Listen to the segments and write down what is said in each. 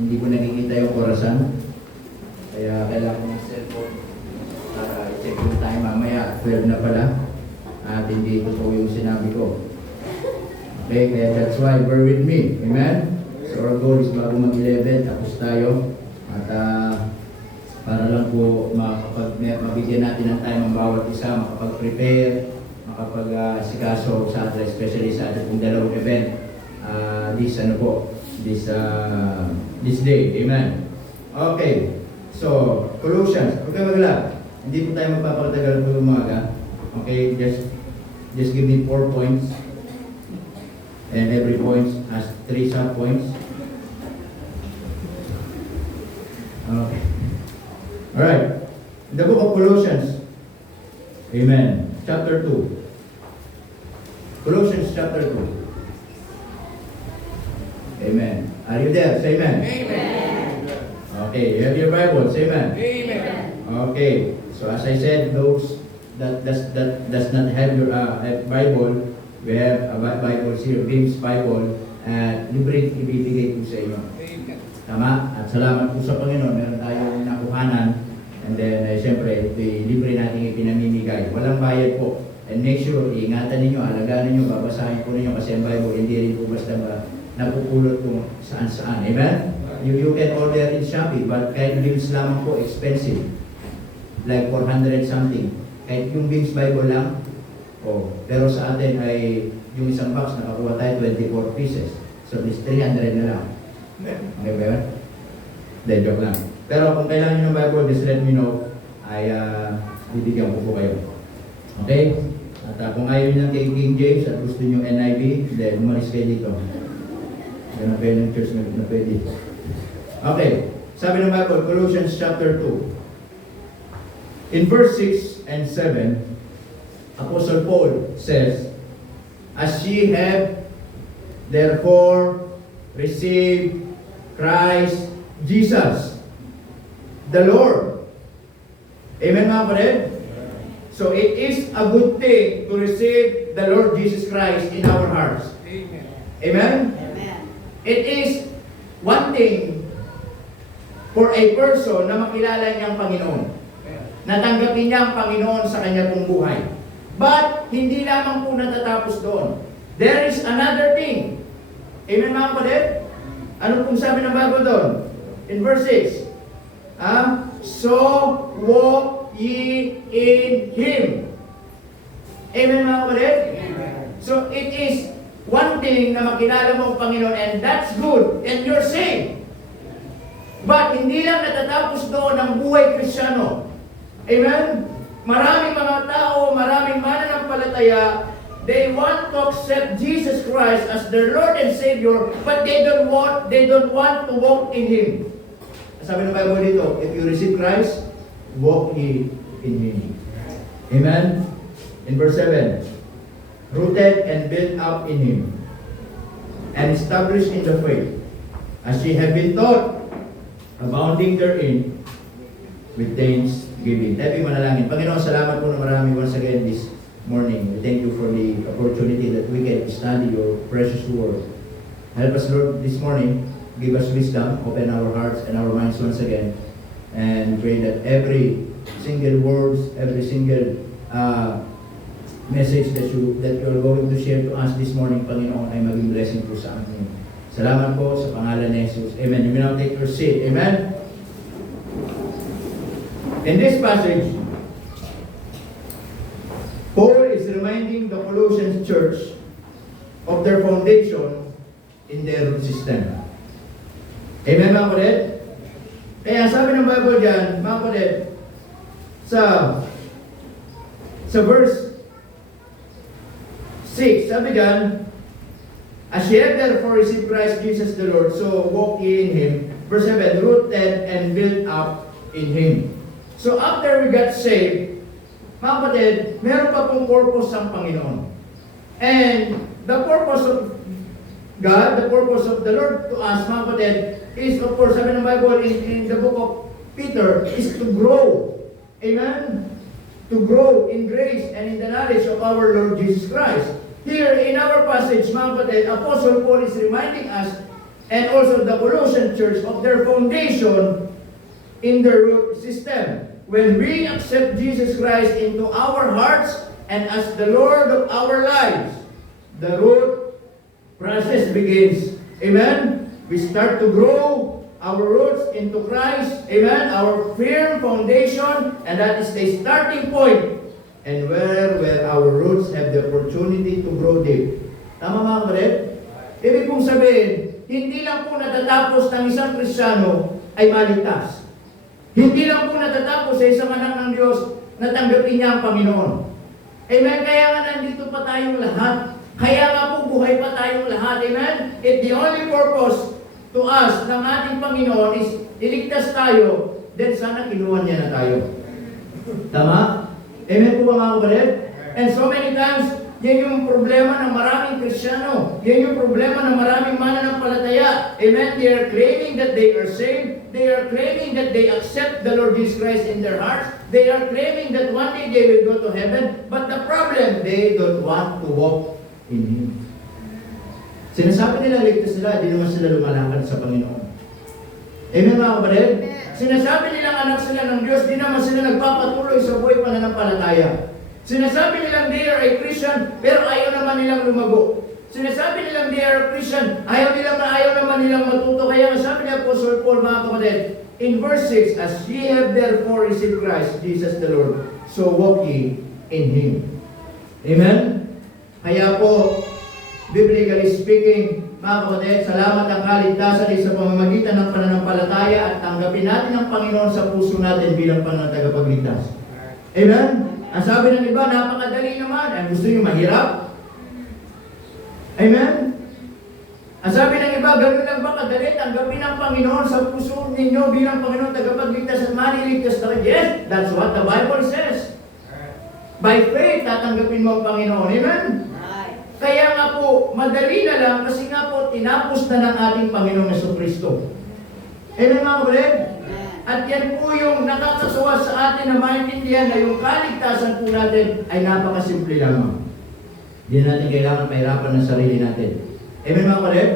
hindi ko nakikita yung orasan. Kaya kailangan ko ng cellphone para i-check yung time mamaya. 12 na pala. At hindi ito po yung sinabi ko. Okay, kaya that's why bear with me. Amen? So our goal is bago mag-11, tapos tayo. At para lang po mabigyan natin ng time ang bawat isa, makapag-prepare, makapag-sikaso sa atin, especially sa ating pong dalawang event. This day. Amen? Okay. So, Colossians. Okay, magla. Hindi po tayo magpapakatagal po umaga. Okay, just give me 4 points. And every point has 3 sub-points. Okay. Alright. The book of Colossians. Amen. Chapter 2. Colossians chapter 2. Amen. Are you there? Say amen. Amen. Okay, you have your Bible. Say amen. Amen. Okay. So as I said, those that does not have your Bible, we have a Bible here, James Bible, at libre ibibigay ko sa inyo. Amen. Tama? At salamat po sa Panginoon, meron tayong nakuhanan. And then, siyempre, ito libre natin ipinamimigay. Walang bayad po. And make sure, ingatan ninyo, alagaan ninyo, babasahin po ninyo kasi ang Bible, hindi rin po basta napupulot kung saan-saan. Amen? You can order in Shopee, but kahit Bims lamang po, expensive. Like 400 something. Kahit yung Bims Bible lang, pero sa atin ay yung isang box, nakakuha tayo 24 pieces. So, this 300 na lang. Okay ba yun? Hindi, joke lang. Pero kung kailangan nyo ng Bible, just let me know. Ay, bibigyan ko po kayo. Okay? At kung ayaw nyo ng King James at gusto nyo NIV, then umalis kayo dito. Yan ang pwede ng church na pwede. Okay. Sabi ng Bible, Colossians chapter 2. In verse 6 and 7, Apostle Paul says, as ye have therefore received Christ Jesus, the Lord. Amen, mga kapatid? So it is a good thing to receive the Lord Jesus Christ in our hearts. Amen. Amen? Amen. It is one thing for a person na makilala niyang Panginoon. Natanggapin niya ang Panginoon sa kanya pong buhay. But, hindi lamang po natatapos doon. There is another thing. Amen, mga kapatid? Ano pong sabi ng Bible doon? In verse 6. So walk ye in Him. Amen, mga kapatid? Amen. So it is one thing na makilala mo ang Panginoon, and that's good, and you're saved. But hindi lang natatapos doon ang buhay Kristiyano. Amen? Maraming mga tao, maraming mananampalataya, they want to accept Jesus Christ as their Lord and Savior, but they don't want to walk in Him. Sabi ng Bible dito, if you receive Christ, walk ye in Him. Amen? In verse 7, rooted and built up in Him, and established in the faith, as ye have been taught, abounding therein with thanksgiving. Tayo manalangin. Panginoon, salamat po na marami once again this morning. We thank you for the opportunity that we get to study your precious word. Help us, Lord, this morning. Give us wisdom. Open our hearts and our minds once again. And pray that every single words, every single message that you are going to share to us this morning, Panginoon, ay maging blessing po sa amin. Salamat po sa pangalan ni Jesus. Amen. You may now take your seat. Amen. In this passage, Paul is reminding the Colossian church of their foundation in their root system. Amen, mga kapatid? Kaya sabi ng Bible dyan, mga kapatid, sa verse 6, sabi dyan, as ye have therefore received Christ Jesus the Lord, so walk ye in Him. Verse 7, rooted and built up in Him. So after we got saved, mga kapatid, meron pa pong purpose ang Panginoon. And the purpose of God, the purpose of the Lord to us, mga kapatid, is of course, sabi ng Bible in the book of Peter, is to grow. Amen? To grow in grace and in the knowledge of our Lord Jesus Christ. Here in our passage, mga kapatid, Apostle Paul is reminding us and also the Colossian church of their foundation in the root system. When we accept Jesus Christ into our hearts and as the Lord of our lives, the root process begins. Amen? We start to grow our roots into Christ. Amen? Our firm foundation, and that is the starting point. And where our roots have the opportunity to grow deep. Tama mga kapatid? Ibig kong sabihin, hindi lang po natatapos ng isang Kristiyano ay maligtas. Hindi lang po natatapos sa isang anak ng Diyos na tanggapin niya ang Panginoon. Amen? Kaya nga nandito pa tayong lahat. Kaya nga po buhay pa tayong lahat. Amen? The only purpose to us ng ating Panginoon is iligtas tayo, then sana kinuha niya na tayo. Tama? Amen po ba mga kapatid? And so many times, yan yung problema ng maraming Kristiyano. Yan yung problema ng maraming mananampalataya. Amen? They are claiming that they are saved. They are claiming that they accept the Lord Jesus Christ in their hearts. They are claiming that one day they will go to heaven. But the problem, they don't want to walk in Him. Sinasabi nila ligtas sila, di naman sila lumalakad sa Panginoon. Amen mga kapatid? Sinasabi nilang anak sila ng Diyos, di naman sila nagpapatuloy sa buhay pananampalataya. Sinasabi nilang they are a Christian, pero ayaw naman nilang lumago. Sinasabi nilang they are a Christian, ayaw naman nilang matuto. Kaya sabi ni Apostle Paul mga kapatid, in verse 6, as ye have therefore received Christ, Jesus the Lord, so walk ye in Him. Amen? Kaya po, biblically speaking, mga kapatid, salamat ang kaligtasan ay sa pamamagitan ng pananampalataya at tanggapin natin ang Panginoon sa puso natin bilang tagapagligtas. Amen? Ang sabi ng iba, napakadali naman. Ang gusto nyo mahirap? Amen? Ang sabi ng iba, ganun lang ba kadali? Tanggapin ang Panginoon sa puso ninyo bilang Panginoon tagapagligtas at maniligtas na. Yes, that's what the Bible says. By faith, tatanggapin mo ang Panginoon. Amen? Kaya nga po, madali na lang kasi nga po, tinapos na ng ating Panginoong Jesucristo. Amen mga kapatid? At yan po yung nakakasuwa sa atin na maintindihan na yung kaligtasan po natin ay napakasimple lamang. Hindi natin kailangan mahirapan ng sarili natin. Amen mga kapatid?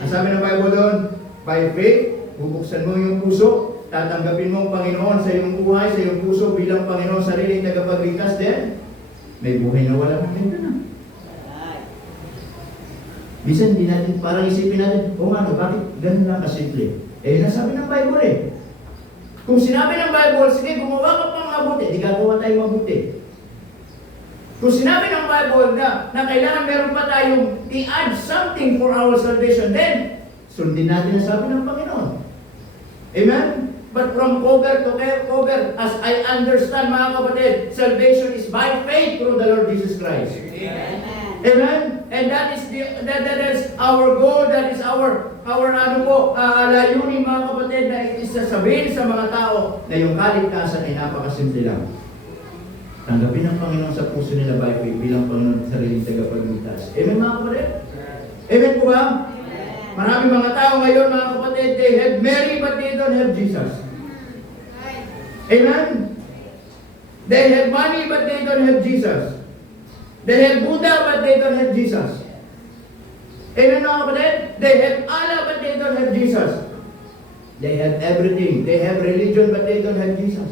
Ang sabi ng Bible doon, by faith, bubuksan mo yung puso, tatanggapin mo ang Panginoon sa iyong buhay, sa iyong puso bilang Panginoon sariling tagapagligtas din, may buhay na walang hanggan na. Bisan hindi natin, parang isipin natin, bakit ganun lang kasimple? Nasabi ng Bible Kung sinabi ng Bible, sige, gumawa ka pang mabuti, di gagawa tayo mabuti. Kung sinabi ng Bible na kailangan meron pa tayong i-add something for our salvation, then, sundin natin ang sabi ng Panginoon. Amen? But from cover to cover, as I understand mga kapatid, salvation is by faith through the Lord Jesus Christ. Amen. Amen? And that is our goal, that is our layunin mga kapatid, na isasabihin sa mga tao na yung kaligtasan ay napakasimple lang. Tanggapin ng Panginoon sa puso nila by faith bilang Panginoon sa sariling tagapagligtas. Amen mga kapatid? Amen po ba? Maraming mga tao ngayon mga kapatid, they have Mary but they don't have Jesus. Amen? They have money but they don't have Jesus. They have Buddha, but they don't have Jesus. Amen mga kapatid? They have Allah, but they don't have Jesus. They have everything. They have religion, but they don't have Jesus.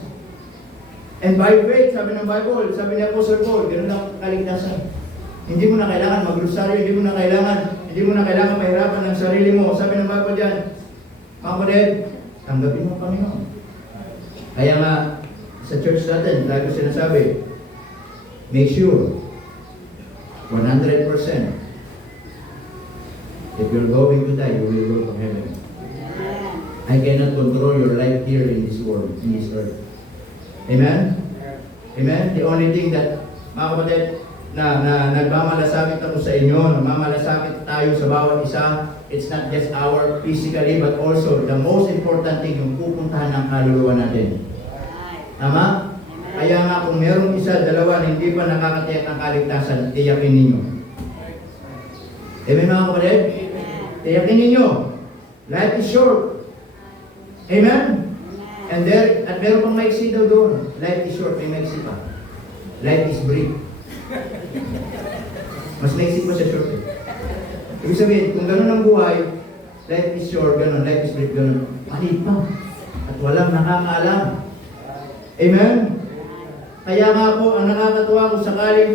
And by faith, sabi ng Bible, sabi ni Apostle Paul, ganoon lang kaligtasan. Hindi mo na kailangan magrosaryo, hindi mo na kailangan mahirapan ng sarili mo. Sabi ng Bible dyan, mga kapatid, tanggapin mo ang Panginoon. Kaya nga, sa church natin, lagi ko sinasabi, make sure 100%. If you're going to die, you will go to heaven. I cannot control your life here in this world, in this earth. Amen? Amen? The only thing that, mga kapatid, na nagmamalasakit ako sa inyo, nagmamalasakit tayo sa bawat isa, it's not just our physically, but also the most important thing, yung pupuntahan ng kaluluwa natin. Tama? Kaya nga kung merong isa, dalawa na hindi pa nakakatiyak ng kaligtasan, tiyakin ninyo. Amen mga kapatid? Tiyakin ninyo. Life is short. Amen? And meron pang maiksi daw doon. Life is short, may maiksi pa. Life is brief. Mas maiksi pa siya short. Ibig sabihin, kung gano'n ang buhay, life is your ganun, life is breath ganun. Palit pa. At walang nakakaalam. Amen? Kaya nga po, ang nakakatuwa kung sakaling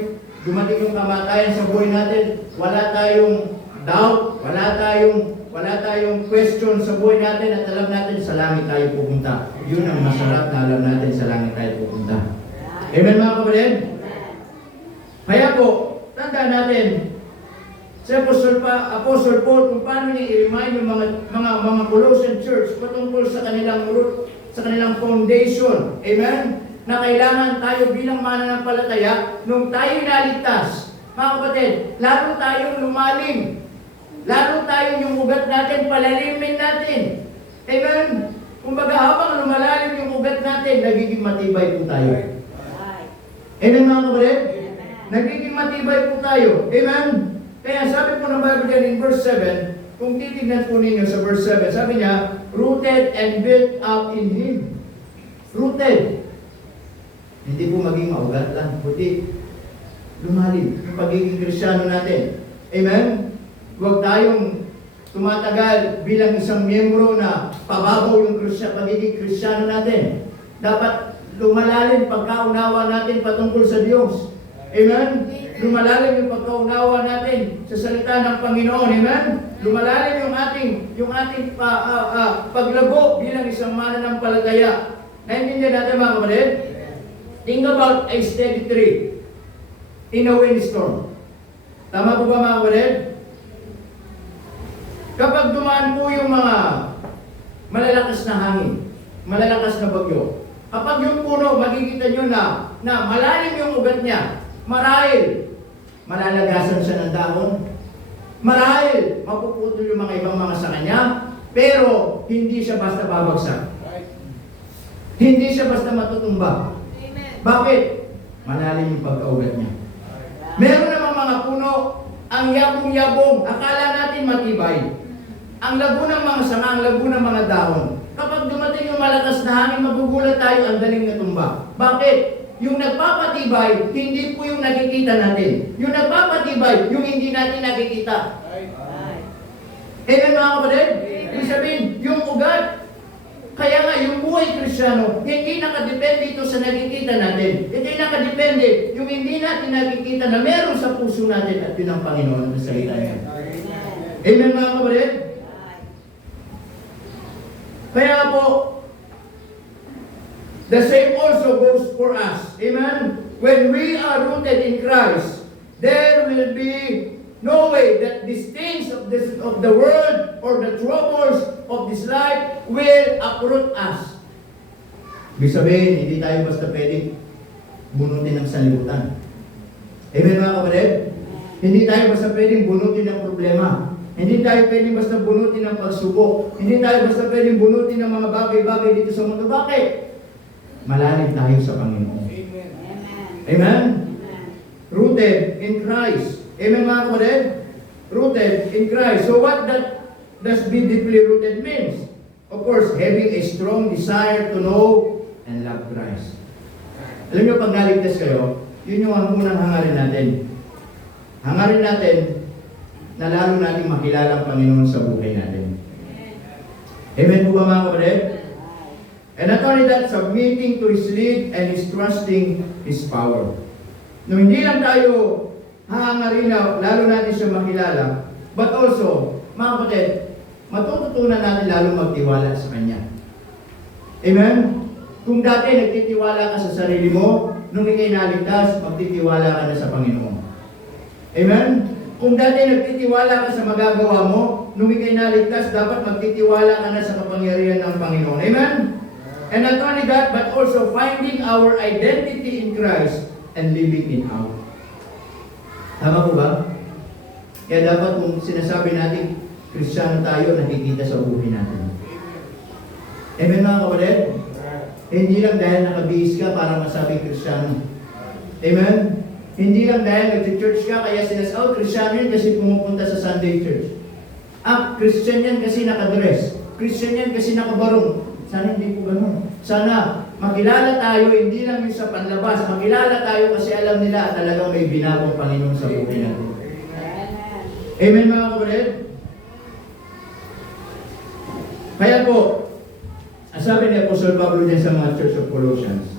dumating yung kamatayan sa buhay natin, wala tayong doubt, wala tayong question sa buhay natin at alam natin sa langit tayo pupunta. Yun ang masarap na alam natin sa langit tayo pupunta. Amen mga kapatid? Kaya po, tandaan natin, sa Apostle Paul, kung paano niya i-remind yung mga Colossian church patungkol sa kanilang root, sa kanilang foundation. Amen? Na kailangan tayo bilang mananampalataya, nung tayo naligtas, mga kapatid, lalo tayong lumalim. Lalo tayong yung ugat natin, palalimin natin. Amen? Kumbaga habang lumalalim yung ugat natin, nagiging matibay po tayo. Amen mga kapatid? Nagiging matibay po tayo. Amen? Kaya sabi po ng Bible dyan in verse 7, kung titignan po ninyo sa verse 7, sabi niya, rooted and built up in Him. Rooted. Hindi po maging maugat lang, kundi lumalim yung pagiging Kristiyano natin. Amen? Huwag tayong tumatagal bilang isang miyembro na pababaw yung pagiging Kristiyano natin. Dapat lumalalim pagkaunawa natin patungkol sa Diyos. Amen? Lumalalim yung pagkaunawa natin sa salita ng Panginoon. Amen? Lumalalim yung ating paglago bilang isang mananampalataya. Naintindihan natin mga kapatid? Think about a steady tree in a windstorm. Tama po ba mga kapatid? Kapag dumaan po yung mga malalakas na hangin, malalakas na bagyo, kapag yung puno, makikita nyo na malalim yung ugat niya, marahil malalagasan siya ng dahon, marahil mapuputol yung mga ibang mga sa kanya, pero hindi siya basta babagsak. Hindi siya basta matutumba. Bakit? Malalim yung pagkaugat niya. Meron namang mga puno, ang yabong-yabong, akala natin matibay. Ang lago ng mga sanga, ang lago ng mga dahon. Kapag dumating yung malakas na hangin, magugulat tayo, ang daling natumba. Bakit? Yung nagpapatibay, hindi po yung nakikita natin. Yung nagpapatibay, yung hindi natin nakikita. Amen mga kapatid? Ibig sabihin, yung ugat, kaya nga, yung buhay Kristiyano, hindi nakadepende ito sa nakikita natin. Hindi nakadepende yung hindi natin nakikita na meron sa puso natin at yun ang Panginoon na salita niya. Amen mga kapatid? Kaya po, the same also goes for us. Amen? When we are rooted in Christ, there will be no way that these things of the world or the troubles of this life will uproot us. Ibig sabihin, hindi tayo basta pwedeng bunutin ng sanlibutan. Amen mga kapatid? Hindi tayo basta pwedeng bunutin ng problema. Hindi tayo pwedeng basta bunutin ng pagsubok. Hindi tayo basta pwedeng bunutin ng mga bagay-bagay dito sa mundo. Bakit? Malalim tayo sa Panginoon. Amen? Amen? Rooted in Christ. Amen mga kapatid? Rooted in Christ. So what does be deeply rooted means? Of course, having a strong desire to know and love Christ. Alam niyo, pag naligtas kayo, yun yung unang hangarin natin. Hangarin natin na lalo natin makilala ang Panginoon sa buhay natin. Amen po ba mga kapatid? And not only that, submitting to His lead and His trusting His power. No, hindi lang tayo hahangarin na lalo natin siya makilala, but also, mga kapatid, matututunan natin lalo magtiwala sa Kanya. Amen? Kung dati nagtitiwala ka sa sarili mo, nung ikay naligtas, magtitiwala ka na sa Panginoon. Amen? Kung dati nagtitiwala ka sa magagawa mo, nung ikay naligtas, dapat magtitiwala ka na sa kapangyarihan ng Panginoon. Amen? And not only that, but also finding our identity in Christ and living it out. Tama po ba? Kaya dapat kung sinasabi natin, Kristiyano tayo, nakikita sa buhay natin. Amen mga kapatid? Hindi lang dahil nakabihis ka para masabing Kristiyano. Amen? Hindi lang dahil nag-church ka, kaya sinasabi, Kristiyano yan kasi pumupunta sa Sunday church. Christian yan kasi nakadress. Christian yan kasi nakabarong. Sana hindi po ganun. Sana makilala tayo, hindi lang yung sa panlabas. Makilala tayo kasi alam nila talagang may binagong Panginoon sa buhay natin. Amen mga kapatid? Kaya po, ang sabi ni Apostol Pablo dyan sa mga Church of Colossians,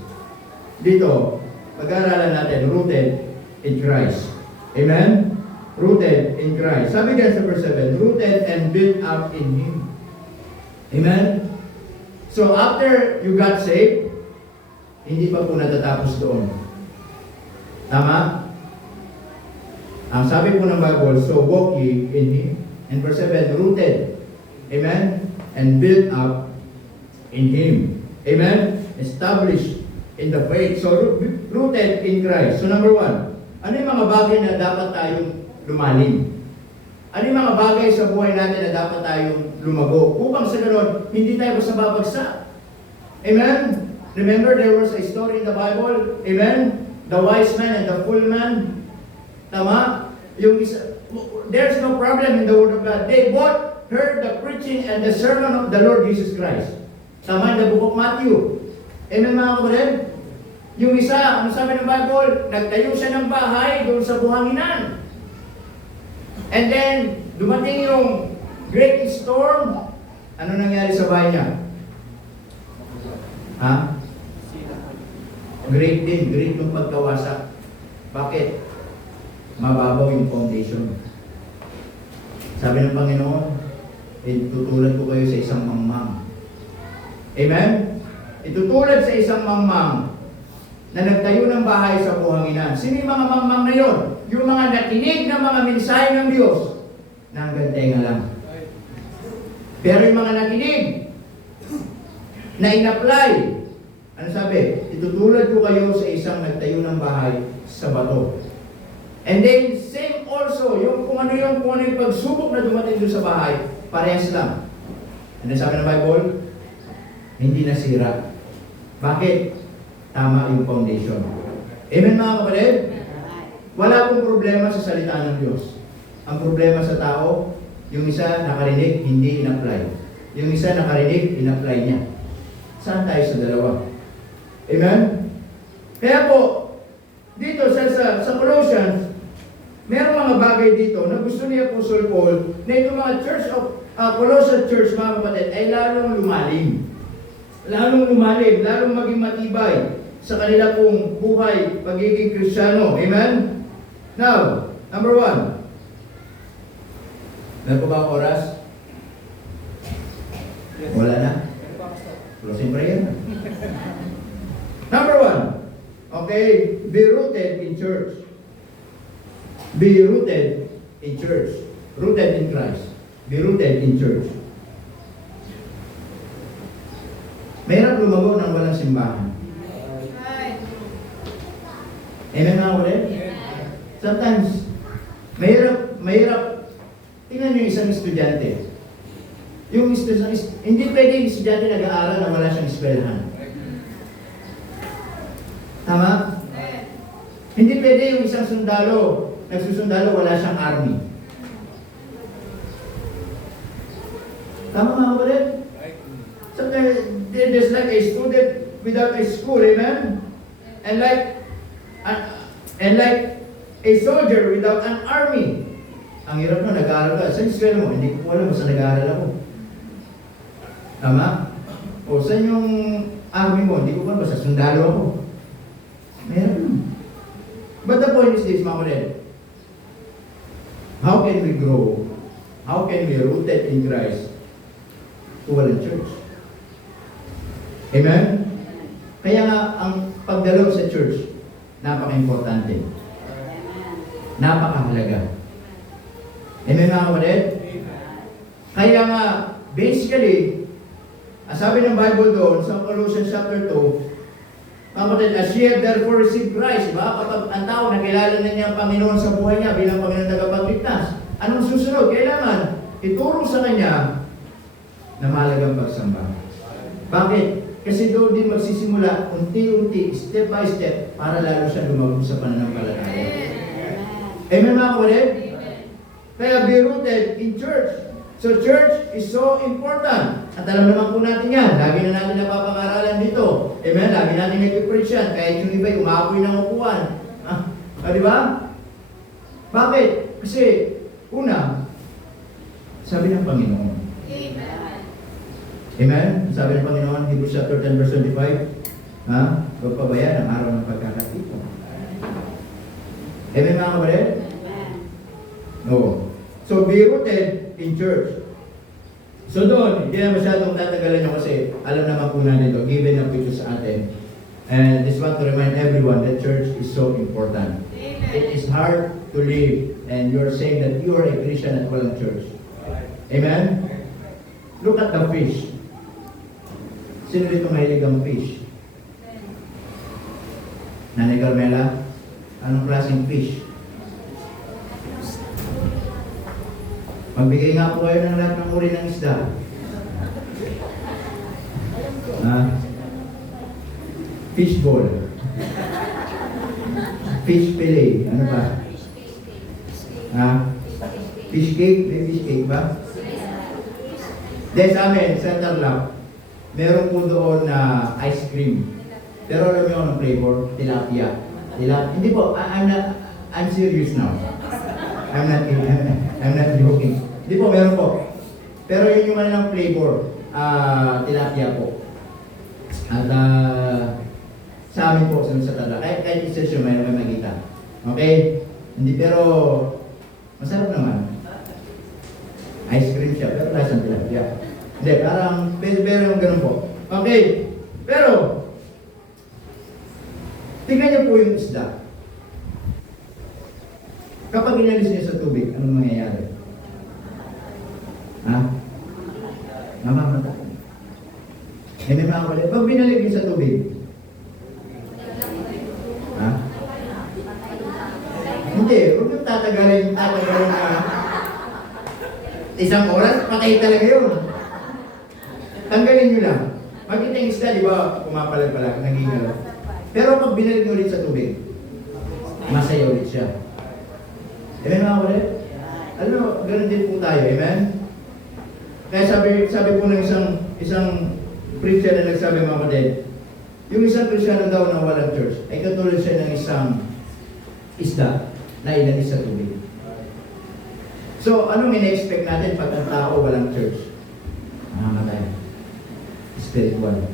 dito, pag-aaralan natin, rooted in Christ. Amen? Rooted in Christ. Sabi dyan sa verse 7, rooted and built up in Him. Amen? So, after you got saved, hindi pa po natatapos doon. Tama? Ang sabi po ng Bible, so walk ye in Him. And verse 7, rooted. Amen? And built up in Him. Amen? Established in the faith. So, rooted in Christ. So, number 1, ano yung mga bagay na dapat tayong lumalim? Ano yung mga bagay sa buhay natin na dapat tayong lumago? Upang sa ganon, hindi tayo basta babagsak. Amen? Remember, there was a story in the Bible. Amen? The wise man and the fool man. Tama? Yung isa, there's no problem in the Word of God. They both heard the preaching and the sermon of the Lord Jesus Christ. Tama in the book of Matthew. Amen mga kapatid? Yung isa, ano sabi ng Bible? Nagtayo siya ng bahay doon sa buhanginan. And then, dumating yung great storm. Ano nangyari sa bahay niya? Ha? Great din. Great yung pagkawasak. Bakit? Mababaw yung foundation. Sabi ng Panginoon, itutulad ko kayo sa isang mangmang. Amen? Itutulad sa isang mangmang na nagtayo ng bahay sa buhanginan. Sino yung mga mangmang na yon? Yung mga nakinig ng mga mensahe ng Diyos na hanggang tenga lang. Pero yung mga nakinig na in-apply, ano sabi? Itutulad ko kayo sa isang nagtayo ng bahay sa bato. And then, same also, yung kung ano yung pagsubok na dumating doon sa bahay, parehas lang. Ano sabi ng Bible? Hindi nasira. Bakit? Tama yung foundation. Amen mga kapatid? Wala pong problema sa salita ng Diyos. Ang problema sa tao, yung isa nakarinig, hindi in-apply. Yung isa nakarinig, in-apply niya. Saan tayo sa dalawa? Amen? Kaya po, dito sa Colossians, merong mga bagay dito na gusto ni Apostle Paul na itong mga Church of Colossian Church, mga kapatid, ay lalong lumalim. Lalong lumalim, lalong maging matibay sa kanila pong buhay, pagiging Kristiyano. Amen? Now, number 1. Meron po ba ang oras? Yes. Wala na? Closing prayer na. Number 1. Okay, be rooted in church. Be rooted in church. Rooted in Christ. Be rooted in church. Mahirap lumago ng walang simbahan. Amen mga ulit? Sometimes, mahirap. Tingnan niyo isang estudyante. Yung hindi pwede yung estudyante nag-aaral na wala siyang eskwelahan. Tama? Hindi pwede yung isang sundalo, nagsusundalo, wala siyang army. Tama mga ulit? Sometimes, there's like a student without a school, amen? And like a soldier without an army. Ang hirap na, nag-aaral ka. Saan eskwela mo? Hindi ko alam, basta nag-aaral ako. Tama? O saan yung army mo? Hindi ko alam, basta sundalo ako. Meron. But the point is this, mga kapatid. How can we grow? How can we rooted in Christ to walang church? Amen? Kaya nga, ang pagdalaw sa church, napaka-importante. Napakahalaga. Amen mga kapatid? Kaya nga, basically, sabi ng Bible doon, sa Colossians chapter 2, mga kapatid, as ye have therefore received Christ, diba? Kapag ang tao nakilala na niya ang Panginoon sa buhay niya bilang Panginoon tagapagligtas, anong susunod? Kailangan ituro sa kanya na mahalagang pagsamba. Bakit? Kasi doon din magsisimula, unti-unti, step by step, para lalo siya lumago sa pananampalataya. Amen mga kapatid? Kaya be rooted in church. So church is so important. At alam naman po natin yan. Lagi na natin napapangaralan dito. Amen? Lagi natin nag-preach yan. Kahit yung iba'y umapoy ng upuan. Di ba? Bakit? Kasi, una, sabi ng Panginoon. Amen. Amen? Sabi ng Panginoon, Hebrews chapter 10 verse 25, ha? Huwag pabayaan ang araw ng pagkakatipon. Amen mga kapatid? No. So be rooted in church. So doon, hindi na masyadong tatagalan nyo kasi alam naman po natin ito, given ang picture sa atin. And just want to remind everyone that church is so important. Amen. It is hard to live and you're saying that you are a Christian at walang church. Amen? Look at the fish. Sino dito mahilig ang fish? Nanay Carmela, anong klaseng fish? Magbigay nga po kayo ng lahat ng uri ng isda. Fish ball. Fish fillet. Ano ba? Fish cake? May fish cake ba? Dahil sa amin, sa Tarlac, meron po doon na ice cream. Pero alam niyo ang flavor? Tilapia. Hindi po, I'm serious now. I'm not joking. Hindi po, meron po. Pero yun yung kanilang flavor, tilapia po. At sa amin po, sa Tarlac, kahit isa siya may makita. Okay? Hindi, pero masarap naman. Ice cream siya, pero lasang tilapia. Hindi, parang, pero yung ganun po. Okay, pero, tingnan niyo po yung isda. Kapag inalis niya sa tubig, anong mangyayari? Mamamatay. Hindi mga kapatid. Pag binalik niya sa tubig, hindi, huwag yung tatagalin na isang oras, patay talaga yun. Tanggalin nyo lang. Makita yung isda, di ba, pumapalag-palag, nagingalo. Pero pag binalik nyo ulit sa tubig, masaya ulit siya. Amen mga kapatid? Alam mo, ganun din po tayo, amen? Kaya sabi po ng isang preacher na nagsabi mga kapatid, yung isang Kristyano daw na walang church, ay katulad siya ng isang isda na inalis sa tubig. So, anong ina-expect natin pag ang tao walang church? Mamamatay. Spiritual.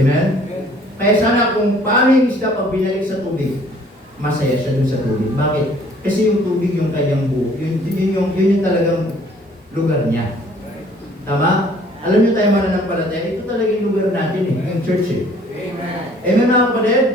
Amen? Kaya sana kung paano yung isda pag binalik sa tubig, masaya siya dun sa tubig. Bakit? Kasi yung tubig yung kanyang buo. Yun yung talagang lugar niya. Tama? Alam niyo tayo mananampalataya, ito talaga yung lugar natin yung church Amen. Amen mga kapatid?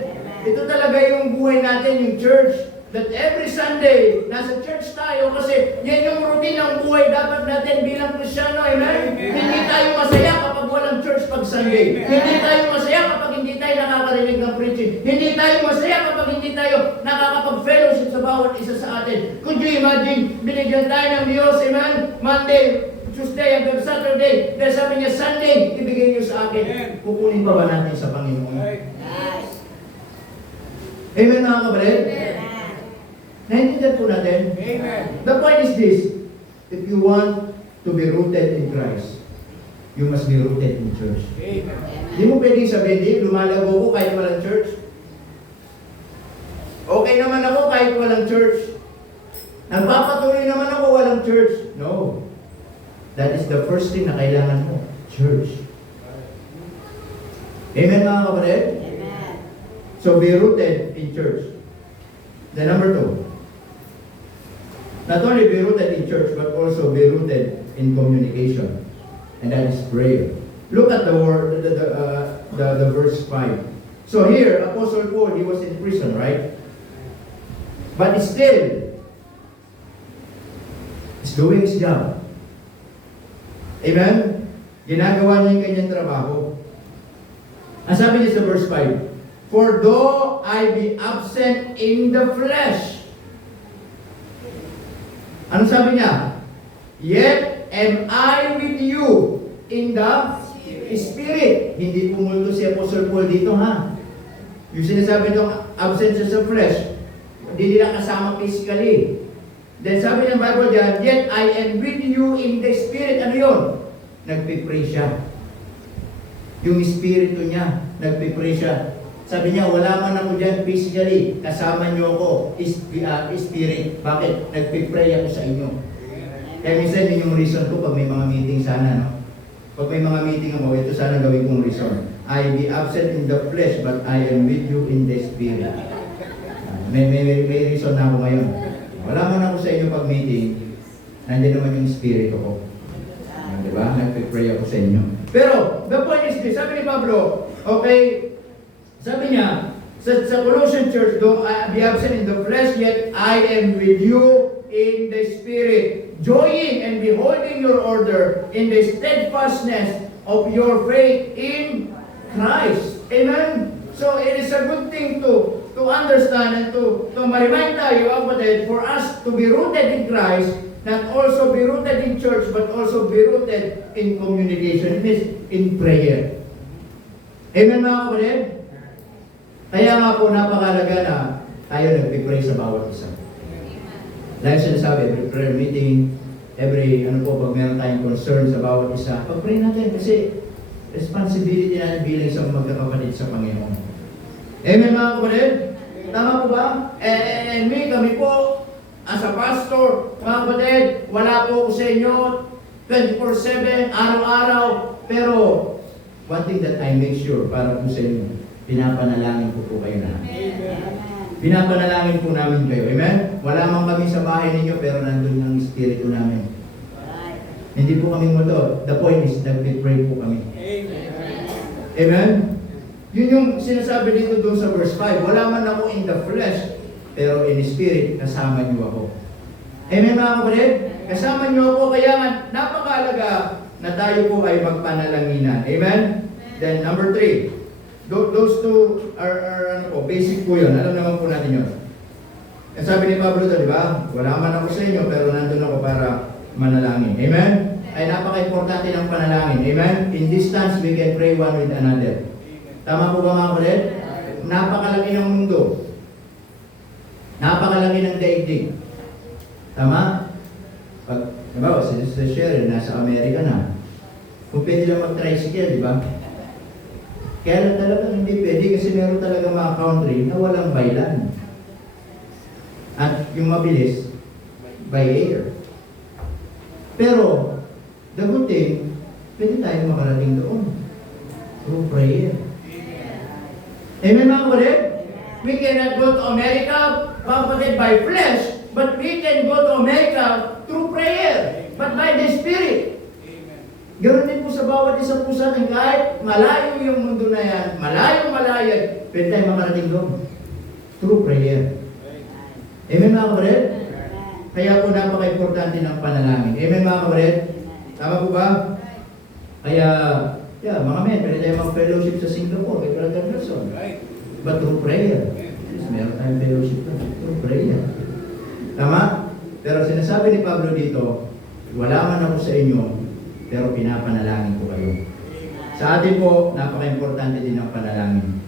Ito talaga yung buhay natin, yung church. That every Sunday, nasa church tayo kasi yan yung routine ng buhay dapat natin bilang Kristyano, amen? Hindi tayo masaya kapag walang church pag Sunday. Hindi tayo masaya kapag hindi tayo nakakarinig ng preaching. Hindi tayo masaya kapag hindi tayo nakakapag-fellowship sa bawat isa sa atin. Could you imagine, binigyan tayo ng Diyos, amen? Monday, Tuesday, hanggang Saturday. Dahil sabi niya, Sunday, ibigay niyo sa akin. Kukunin pa ba natin sa Panginoon? Amen mga kapatid? Naintindihan po natin? Amen. The point is this, if you want to be rooted in Christ, you must be rooted in church. Amen. Hindi mo pwedeng sabihin, di, lumalago ko kahit walang church. Okay naman ako kahit walang church. Nagpapatuloy naman ako walang church. No. That is the first thing na kailangan mo. Church. Amen mga kapatid? Amen. So be rooted in church. The number 2. Not only be rooted in church, but also be rooted in communication. And that is prayer. Look at the word, the verse 5. So here, Apostle Paul, he was in prison, right? But still, he's doing his job. Amen? Ginagawa niya yung kanyang trabaho. Ang sabi niya sa verse 5, for though I be absent in the flesh. Ano sabi niya? Yet am I with you in the Spirit. Hindi pumulto si Apostle Paul dito ha. Yung sinasabi niyong absent sa flesh, hindi nila kasama physically. Then sabi ng Bible diyan, yet I am with you in the Spirit. Ano yun? Nagpipray siya. Yung Espiritu niya, nagpipray siya. Sabi niya, wala man ako dyan physically, kasama niyo ako, Spirit. Bakit? Nagpipray ako sa inyo. Kaya minsan yun yung reason ko pag may mga meeting sana, no? Pag may mga meeting ako, ito sana gawin kong reason. I be absent in the flesh, but I am with you in the spirit. May reason na ako ngayon. Wala man ako sa inyo pag meeting, nandiyan naman yung spirit ko. Diba? Nagpipray ako sa inyo. Pero, the point is this, sabi ni Pablo, okay, sabi niya, sa Colossian church, though I be absent in the flesh, yet I am with you in the spirit, joying and beholding your order in the steadfastness of your faith in Christ. Amen? So, it is a good thing to understand and to ma-remind tayo, kapatid, for us to be rooted in Christ, not also be rooted in church, but also be rooted in communication. It means in prayer. Amen mga kapatid? Kaya nga po napakalaga na tayo nagpipray sa bawat isa. Like sinasabi, every prayer meeting, every, pag meron tayong concern sa bawat isa, pag-pray natin kasi responsibility natin bilang sa magkakapatid sa Panginoon. Amen mga kapatid? Tama po ba? And kami po, as a pastor, mga kapatid, wala po ako sa inyo 24/7, araw-araw, pero one thing that I make sure para po sa inyo, pinapanalangin ko po kayo na. Pinapanalangin po namin kayo. Amen? Wala man kami sa bahay ninyo, pero nandun ang espiritu namin. Hindi po kami moto. The point is, nag-pray po kami. Amen? Yun yung sinasabi dito doon sa verse 5. Wala man ako in the flesh, pero in spirit, kasama niyo ako. Amen mga kapatid? Kasama niyo ako, kaya napakalaga na tayo po ay magpanalanginan. Amen? Then number 3. Those two are basic po yun. Alam naman po natin yun. Ang sabi ni Pablo ito, di ba? Wala man ako sa inyo, pero nandun ako para manalangin. Amen? Ay napaka-importante ng panalangin. Amen? In distance, we can pray one with another. Tama po ba mga kapatid? Napakalaki ng mundo. Napakalaki ng daigdig. Tama? Pag, diba, si Sharon, nasa Amerika na. Kung pwede lang mag-tricycle, di ba? Kaya lang talaga hindi pwede kasi meron talaga mga country na walang baylan. At yung mabilis, by air. Pero, the good thing, pwede tayo makarating doon. Through prayer. Amen mga kapatid? We cannot go to America, kapatid, by flesh, but we can go to America through prayer, but by the Spirit. Ganoon din po sa bawat isa po sa atin, kahit malayo yung mundo na yan, malayo, pwede tayo makarating doon. Through prayer. Amen mga kapatid? Kaya po napaka-importante ng panalangin. Amen mga kapatid? Tama po ba? Kaya, mga men, pwede tayo mag-fellowship sa Singapore, kay Brother Nelson. But through prayer. Meron tayong fellowship na. Through prayer. Tama? Pero sinasabi ni Pablo dito, wala man ako sa inyo, pero pinapanalangin ko kayo. Sa atin po, napaka-importante din ang panalangin.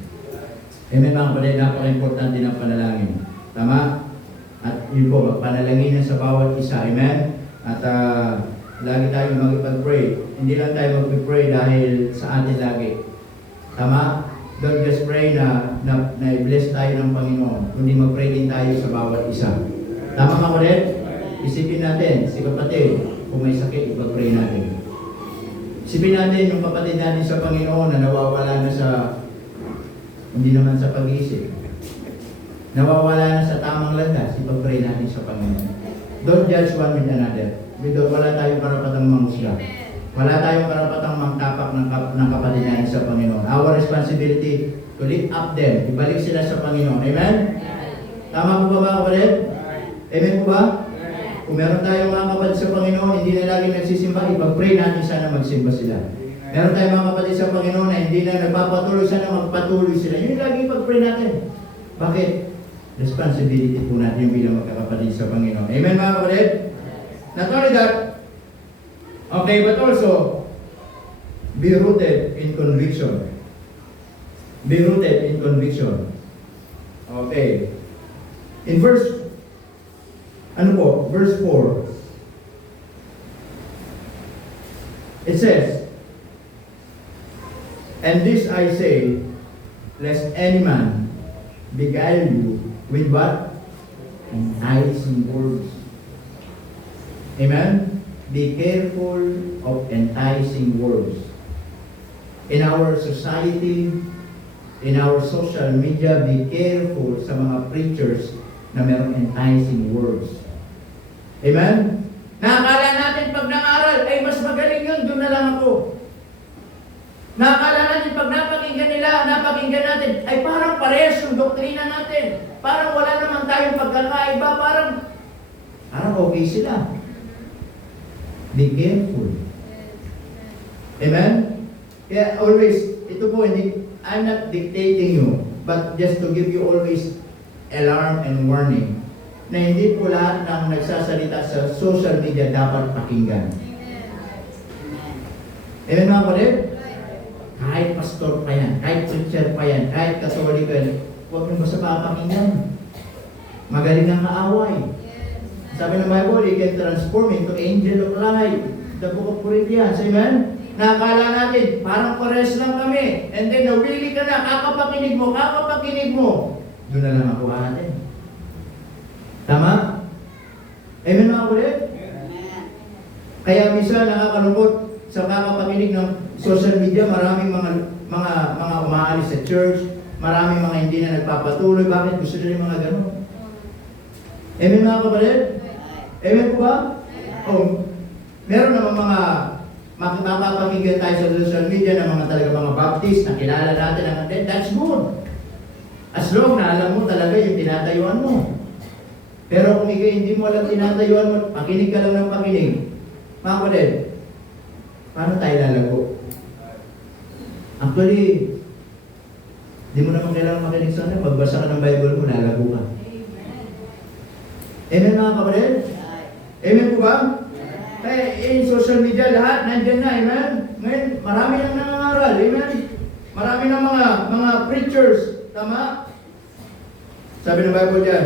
Amen mga kapatid, napaka-importante ng panalangin. Tama? At yun po, magpanalangin sa bawat isa. Amen? At lagi tayo mag-pray. Hindi lang tayo mag-pray dahil sa atin lagi. Tama? Don't just pray na i-bless tayo ng Panginoon, kundi mag-pray din tayo sa bawat isa. Tama mga kapatid? Isipin natin, si kapatid, kung may sakit, ipag-pray natin. Isipin natin yung kapatid natin sa Panginoon na nawawala na sa, hindi naman sa pag-iisip. Nawawala na sa tamang landas, ipag-pray natin sa Panginoon. Don't judge one with another. Wala tayong karapatang manghusga. Wala tayong karapatang mangtapak ng kapatid natin sa Panginoon. Our responsibility to lift up them. Ibalik sila sa Panginoon. Amen? Tama po ba mga kapatid? Amen po ba? Kung meron tayong mga kapatid sa Panginoon, hindi na lagi nagsisimba, ipag-pray natin sana magsimba sila. Meron tayong mga kapatid sa Panginoon na hindi na nagpapatuloy, sana magpatuloy sila. Yun lagi ipag-pray natin. Bakit? Responsibility po natin yung bilang magkakapatid sa Panginoon. Amen mga kapatid? Not only that, okay, but also, be rooted in conviction. Be rooted in conviction. Okay. In verse 4, it says, and this I say, lest any man beguile you with what? Enticing words. Amen? be careful of enticing words. In our society, in our social media, be careful sa mga preachers na mayroong enticing words. Amen? Nakakala natin pag nangaral, ay mas magaling yun, doon na lang ako. Nakakala natin pag napakinggan natin, ay parang parehas yung doktrina natin. Parang wala naman tayong pagkakaiba, parang okay sila. Be careful. Amen? Kaya always, ito po, I'm not dictating you, but just to give you always alarm and warning na hindi po lahat ng nagsasalita sa social media dapat pakinggan. Amen mga kapatid? Kahit pastor pa yan, kahit preacher pa yan, kahit katoliko yan, huwag mo basta papakinggan. Magaling ang kaaway. Sabi ng Bible, you can transform into angel of light. The book of Corinthians, amen? Nakakala natin, parang pares lang kami. And then, nawili ka na, kakapakinig mo. Doon na lang ako natin. Tama? Amen mga kulit? Kaya minsan nakakalungkot sa kakapakinig ng social media, maraming mga umaalis sa church, maraming mga hindi na nagpapatuloy. Bakit? Gusto nila yung mga gano'n. Amen mga kapatid? Amen po ba? Meron naman mga mapapakinggan tayo sa social media ng mga talaga mga Baptist na kilala natin, that's good. As long na alam mo talaga yung tinatayuan mo. Pero kung ikaw hindi mo alam tinatayuan mo, pakinig ka lang ng pakinig. Mga kapatid, paano tayo lalago? Actually, di mo naman kailangan makinig sa akin. Pagbasa ka ng Bible mo, lalago ka. Amen mga kapatid? Amen po ba? Kaya in social media, lahat nandyan na, amen? Ngayon, marami nang nangangaral, amen? Marami ng mga preachers, tama? Sabi ng Bible dyan,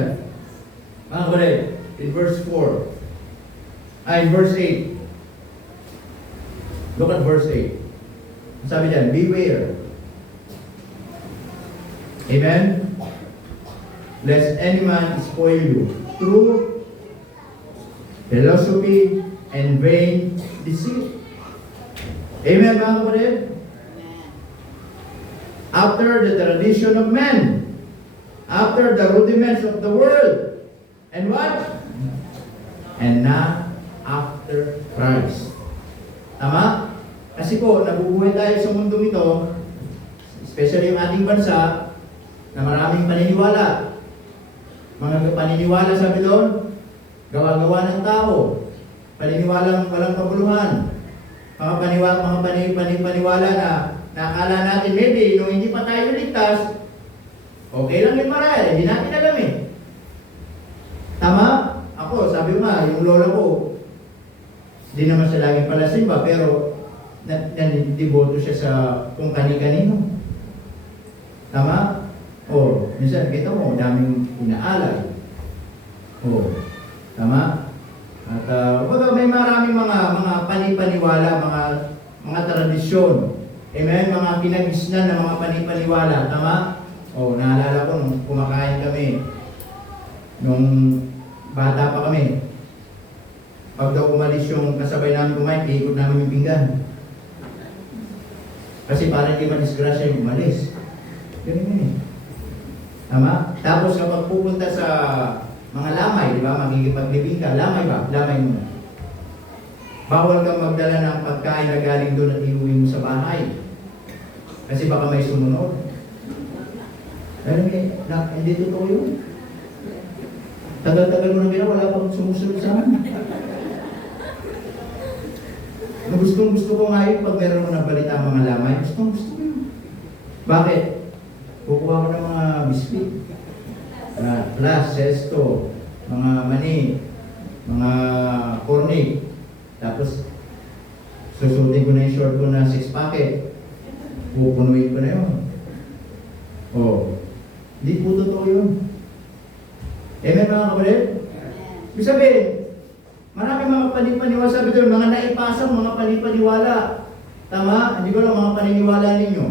mga kapatid, in verse 4, in verse 8, look at verse 8. Sabi dyan, beware. Amen? Lest any man spoil you through philosophy and vain deceit. Amen, mga kapatid? After the tradition of men, after the rudiments of the world, and what? And not after Christ. Tama? Kasi po, nabubuhay tayo sa mundong ito, especially yung ating bansa, na maraming paniniwala. Mga paniniwala, sabi doon, gawa-gawa ng tao. Paniniwalang walang kabuluhan. Mga paniniwala na nakala natin, maybe, nung hindi pa tayo ligtas, okay lang yung marahil, hindi natin alam eh. Tama? Ako, sabi ko nga, yung lola ko, hindi naman siya laging palasimba, pero nandiboto siya sa kung kani-kanino. Tama? O, minsan, kita mo, daming inaalay. O, tama? At may maraming mga panipaniwala, mga tradisyon. Amen? Mga kinagisnan na mga panipaniwala. Tama? O, naalala ko nung kumakain kami, nung bata pa kami. Pag daw umalis yung kasabay namin kumain, iikot namin yung pinggan. Kasi parang hindi madisgrasya yung umalis. Ganun yun eh. Tama? Tapos kapag pupunta sa mga lamay, di ba? Magkikipaglibing ka. Lamay ba? Lamay muna. Bawal kang magdala ng pagkain na galing doon at iuwi mo sa bahay. Kasi baka may sumunod. Pero hindi totoo yun. Tagal-tagal mo na gina, wala pang sumusunod sa amin. Gusto ko nga yun, pag meron mo nabalita ang mga lamay, gusto ko yun. Bakit? Kukuha ko ng mga biscuit. Plus, sesto, mga mani, mga cornic. Tapos, susutin ko na yung short ko na 6 packet. Pupunuin ko na yun. Hindi po totoo yun. Amen mga kapatid? Ibig sabihin, marami mga panipaniwala. Sabi doon, mga naipasang mga panipaniwala. Tama? Hindi ko lang mga paniniwala ninyo.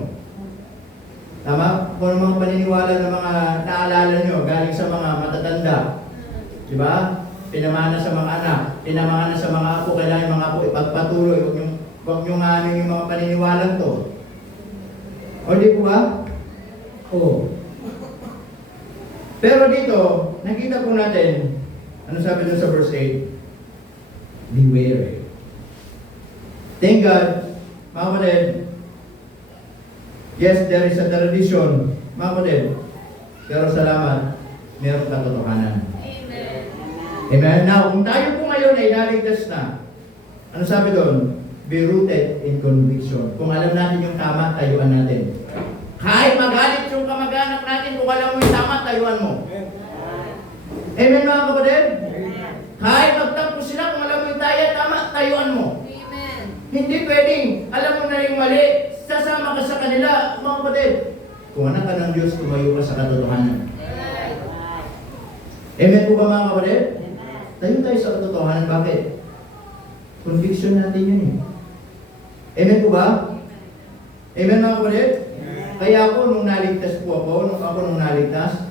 Tama? Kung mga paniniwala ng mga naalala nyo galing sa mga matatanda. Diba? Pinamana sa mga anak, pinamana sa mga apo, kailangan yung mga apo ipagpatuloy, huwag yung yung mga paniniwalang to. O di po ba? Oo. Pero dito, nakita po natin, ano sabi doon sa verse 8? Beware. Thank God, mga kapatid, yes, there is a tradition, mga kapatid, pero salamat, mayroong katotohanan. Amen. Amen. Now, kung tayo po ngayon ay naligtas na, ano sabi doon? Be rooted in conviction. Kung alam natin yung tama, tayuan natin. Kahit magalit yung kamag-anak natin, kung alam mo yung tama, tayuan mo. Amen, mga kapatid? Kahit magtampo sila, kung alam mo yung tama, tayuan mo. Amen. Hindi pwedeng, alam mo na yung mali, sasama ka sa kanila, mga kapatid. Kung anak ka ng Diyos, tumayo ka sa katotohanan. Amen po ba, mga kapatid? Tayo tayo sa katotohanan. Bakit? Conviction natin yun eh. Amen po ba? Amen, mga kapatid? Kaya ako, nung naligtas po ako, nung naligtas,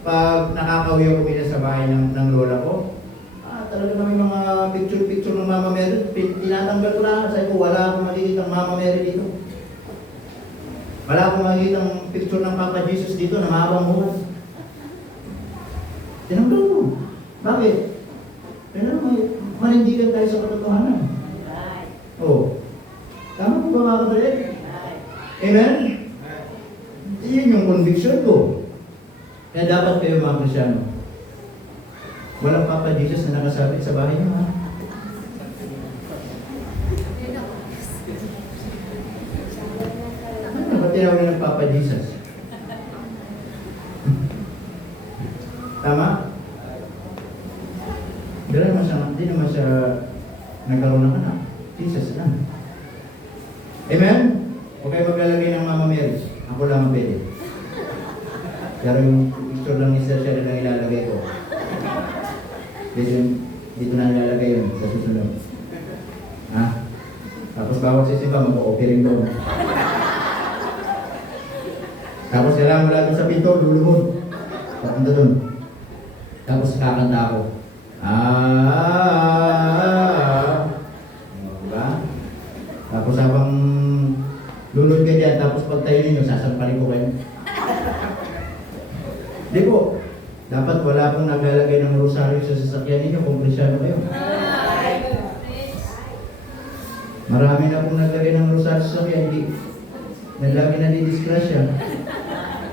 pag nakakauwi ako mila sa bahay ng lola ko, talaga kami mga picture ng Mama Mary, tinatanggal ko na, sabi ko, wala akong makikita ng Mama Mary dito. Wala akong makikita ng picture ng Papa Jesus dito, na mahabang buhok. Tinanggal ko. Bakit? Kaya manindigan tayo sa katotohanan. Oo. Tama po ba, mga kapatid? Amen? Iyon yung conviction ko. Kaya dapat kayo mga Kristyano, walang Papa Jesus na nakasabit sa bahay niyo, ha? Ano ba tinawag ng Papa Jesus? Tama? Hindi naman siya nagkaroon ng anak. Jesus lang. Amen? Huwag kayo maglalagay ng Mama Mary. Ako lang ang pwede. Pero yung picture lang ni Sir siya lang ilalagay ko. Dito na nilalagay yun sa susunod. Ha? Tapos bawat sisimba, mag-o-offering doon. Tapos kailangan mo lang sa pinto, luluhod. Papunta doon. Tapos kakanta ako. Diba? Tapos habang lulod ka dyan, tapos pag tayo ninyo, sasampalin ko kayo. Di po. Dapat wala pong naglalagay ng rosaryo sa sasakyan ninyo kung Kristyano kayo. Marami na pong naglagay ng rosaryo sa sasakyan, hindi. Nalagi na didisgrasya.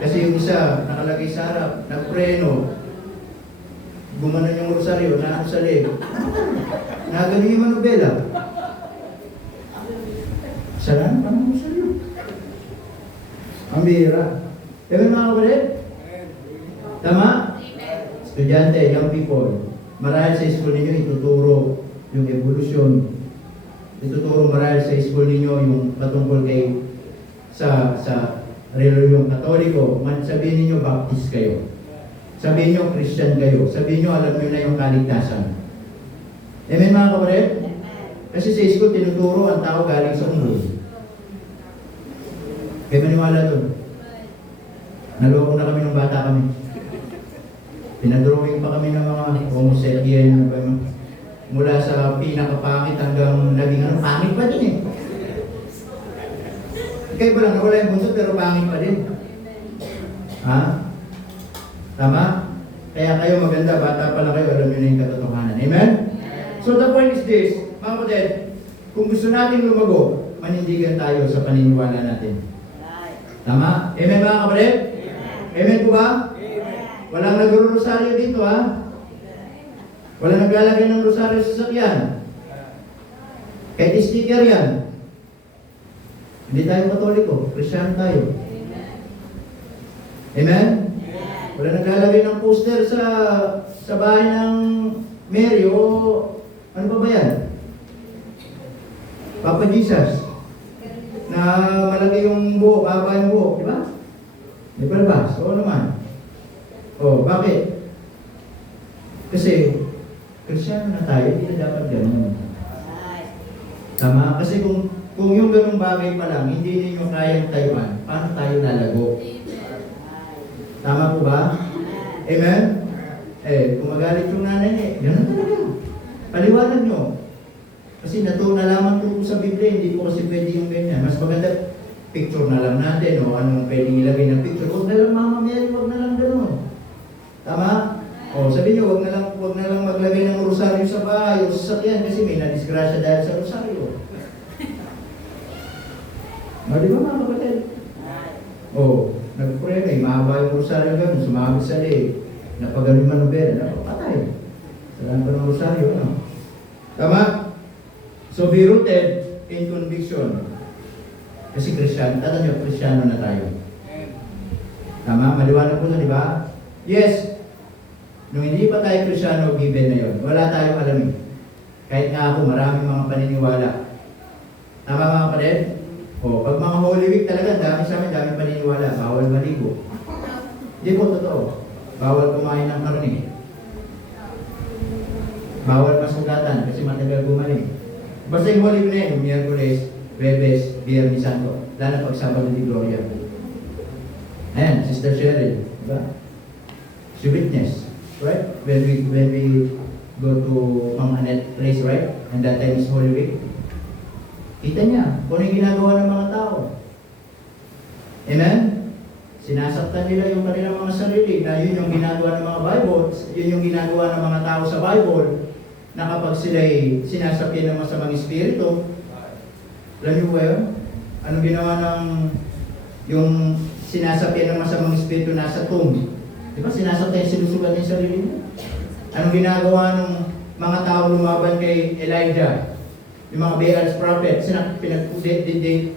Kasi yung isa, nakalagay sa harap, nagpreno, gumanon yung rosaryo, naan sa leg. Nagaling yung manubela. Saan pa ng rosaryo? Ang bihira. Ewan mga kapatid? Tama? Estudyante, young people, marahil sa school ninyo ituturo yung evolution. Ituturo marahil sa school ninyo yung patungkol kay sa reliyong Katoliko. Sabihin ninyo Baptist kayo. Sabihin nyo Christian kayo. Sabihin nyo alam nyo na yung kaligtasan. Amen mga kapatid? Kasi sa school tinuturo ang tao galing sa mundo. Kaya maniwala doon. Naloko na kami ng bata kami. Pinadrawing pa kami ng mga homosexual mula sa pinakapangit hanggang naging pangit pa din eh. Kaya ba lang nawala yung bunso pero pangit pa din. Ha? Tama? Kaya kayo maganda, bata pa lang kayo, alam nyo na yung katotohanan. Amen? So the point is this, mga kapatid, kung gusto natin lumago, manindigan tayo sa paniniwala natin. Tama? Amen mga kapatid? Amen po ba? Walang nagro-rosaryo dito, ha? Walang naglalagay ng rosaryo sa sasakyan. Kahit sticker yan. Hindi tayo Katoliko, Kristyano tayo. Amen? Walang naglalagay ng poster sa bahay ng Mary o ano pa ba yan? Papa Jesus. Na malaki yung buhok, haba yung buhok, di ba? Di ba ba? So naman. Oh, bakit? Kasi, Kristyano na tayo, hindi na dapat gano'n. Tama? Kasi kung yung ganung bagay pa lang, hindi ninyo kayang tayuan, paano tayo lalago? Tama po ba? Amen? Kung magalit yung nanay niya, ganun talaga. Paliwanag nyo. Kasi nalaman ko sa Biblia, hindi ko kasi pwede yung ganyan. Mas maganda, picture na lang natin, o anong pwedeng ilagay ng picture. Huwag na lang, Mama Mary, huwag na lang ganun. Tama? O, sabi nyo, huwag na lang maglagay ng rosaryo sa bahay o sa sasakyan kasi may nadisgrasya dahil sa rosaryo. Di ba mga kapatid? Nagpray na, mahaba yung rosaryo ganun, sumabit sa leg, napagaling manubera, napapatay. Salamat pa ng rosaryo, ano? Tama? So, be rooted in conviction. Kasi Kristyano, tatanyo, Kristyano na tayo. Tama? Maliwanag po na, di ba? Yes. Nung hindi pa tayo Kristyano, given na yun. Wala tayong alamin. Kahit nga ako, maraming mga paniniwala. Tama mga kapatid? Pag mga Holy Week talaga, dami sa amin, dami paniniwala. Bawal maligo. Hindi po totoo. Bawal kumain ng karne. Bawal masugatan kasi matagal gumaling. Basta yung Holy Week na yun, Miyerkules, Bebes, Biyernes Santo. Lalo pag Sabado ni Gloria. Ayan, Sister Cheryl. Diba? She witness. Right? When we go to Mama Annette place, right? And that time is Holy Week. Kita niya kung ano yung ginagawa ng mga tao. Amen? Sinasaktan nila yung kanilang mga sarili na yun yung ginagawa ng mga Bible, yun yung ginagawa ng mga tao sa Bible, na kapag sila'y sinasakyan ng masamang espiritu, alam niyo ba yun? Anong ginawa ng yung sinasakyan ng masamang espiritu nasa tomb? Di ba sinasakyan, sinusugat yung sarili niya? Anong ginagawa ng mga tao lumaban kay Elijah? Yung mga Baal's prophet, they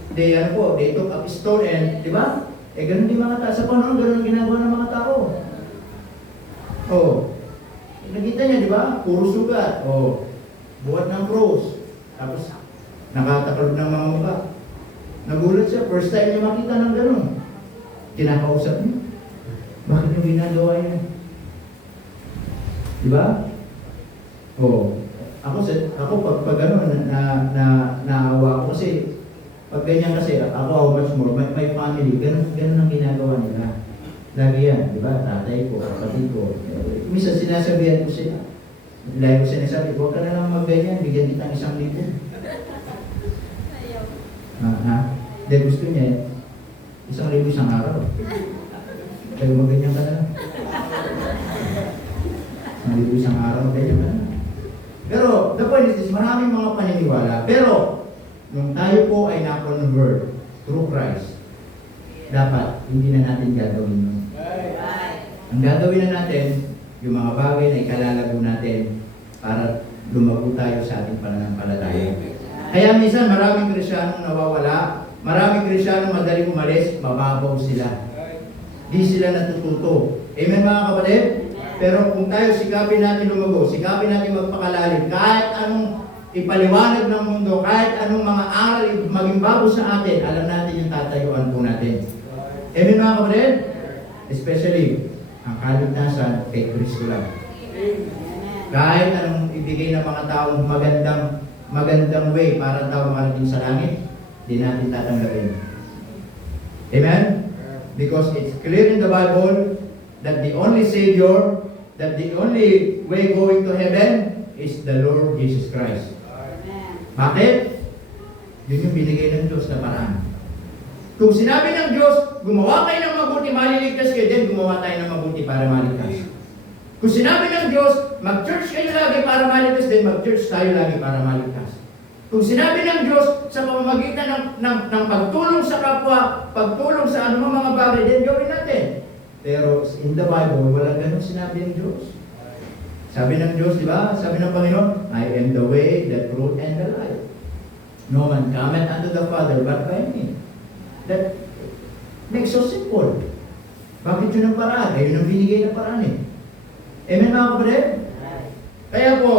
took up a stone and, di ba? Ganun din mga tao. Sa panahon, ganun ang ginagawa ng mga tao. Nakita niya, di ba? Puro sugat. Buhat ng cross. Tapos, nakatakalog ng mga mukha. Nagulat siya. First time niya makita ng ganun. Kinakausap niya. Bakit yung ginagawa niya? Di ba? Ako pag ano, naawa ko kasi pag ganyan kasi, ako how much more, my family, ganun ang ginagawa nila. Lagi yan, di ba? Tatay ko, kapatid ko. Minsan sinasabihan ko sila. Lagi ko sinasabi, huwag ka na lang magganyan, bigyan kitang 1,000. Hindi, gusto niya, 1,000 isang araw. Kaya magganyan ka na lang. 1,000 isang araw, ganyan ka na. Pero, the point is, maraming mga paniniwala. Pero, nung tayo po ay na-convert through Christ, dapat hindi na natin gagawin yun. Ang gagawin na natin, yung mga bagay na ikalalago natin para lumago tayo sa ating pananampalataya. Kaya minsan, maraming Kristiyanong nawawala, maraming Kristiyanong madaling umalis, mababaw sila. Di sila natututo. Amen mga kapatid? Pero kung tayo sikapin natin lumago, sikapin natin magpakalalim, kahit anong ipaliwanag ng mundo, kahit anong mga aral maging bago sa atin, alam natin yung tatayuan po natin. Amen mga kapatid? Especially, ang kaligtasan kay Kristo lang. Kahit anong ibigay ng mga taong magandang way para tayo makarating sa langit, di natin tatanggapin. Amen? Because it's clear in the Bible that the only Savior, that the only way going to heaven is the Lord Jesus Christ. Bakit? Yun yung binigay ng Diyos na paraan. Kung sinabi ng Diyos, gumawa kayo ng mabuti, maliligtas kayo, then gumawa tayo ng mabuti para maligtas. Kung sinabi ng Diyos, mag-church kayo lagi para maligtas, then mag-church tayo lagi para maligtas. Kung sinabi ng Diyos sa pamamagitan ng pagtulong sa kapwa, pagtulong sa anumang mga bagay, then gawin natin. Pero in the Bible, walang ganun sinabi ng Diyos. Sabi ng Diyos, di ba? Sabi ng Panginoon, I am the way, the truth, and the life. No man cometh unto the Father but by me. That makes so simple. Bakit yun ang paraan? Ayun ang binigay na paraan eh. Amen mga kapatid? Kaya po,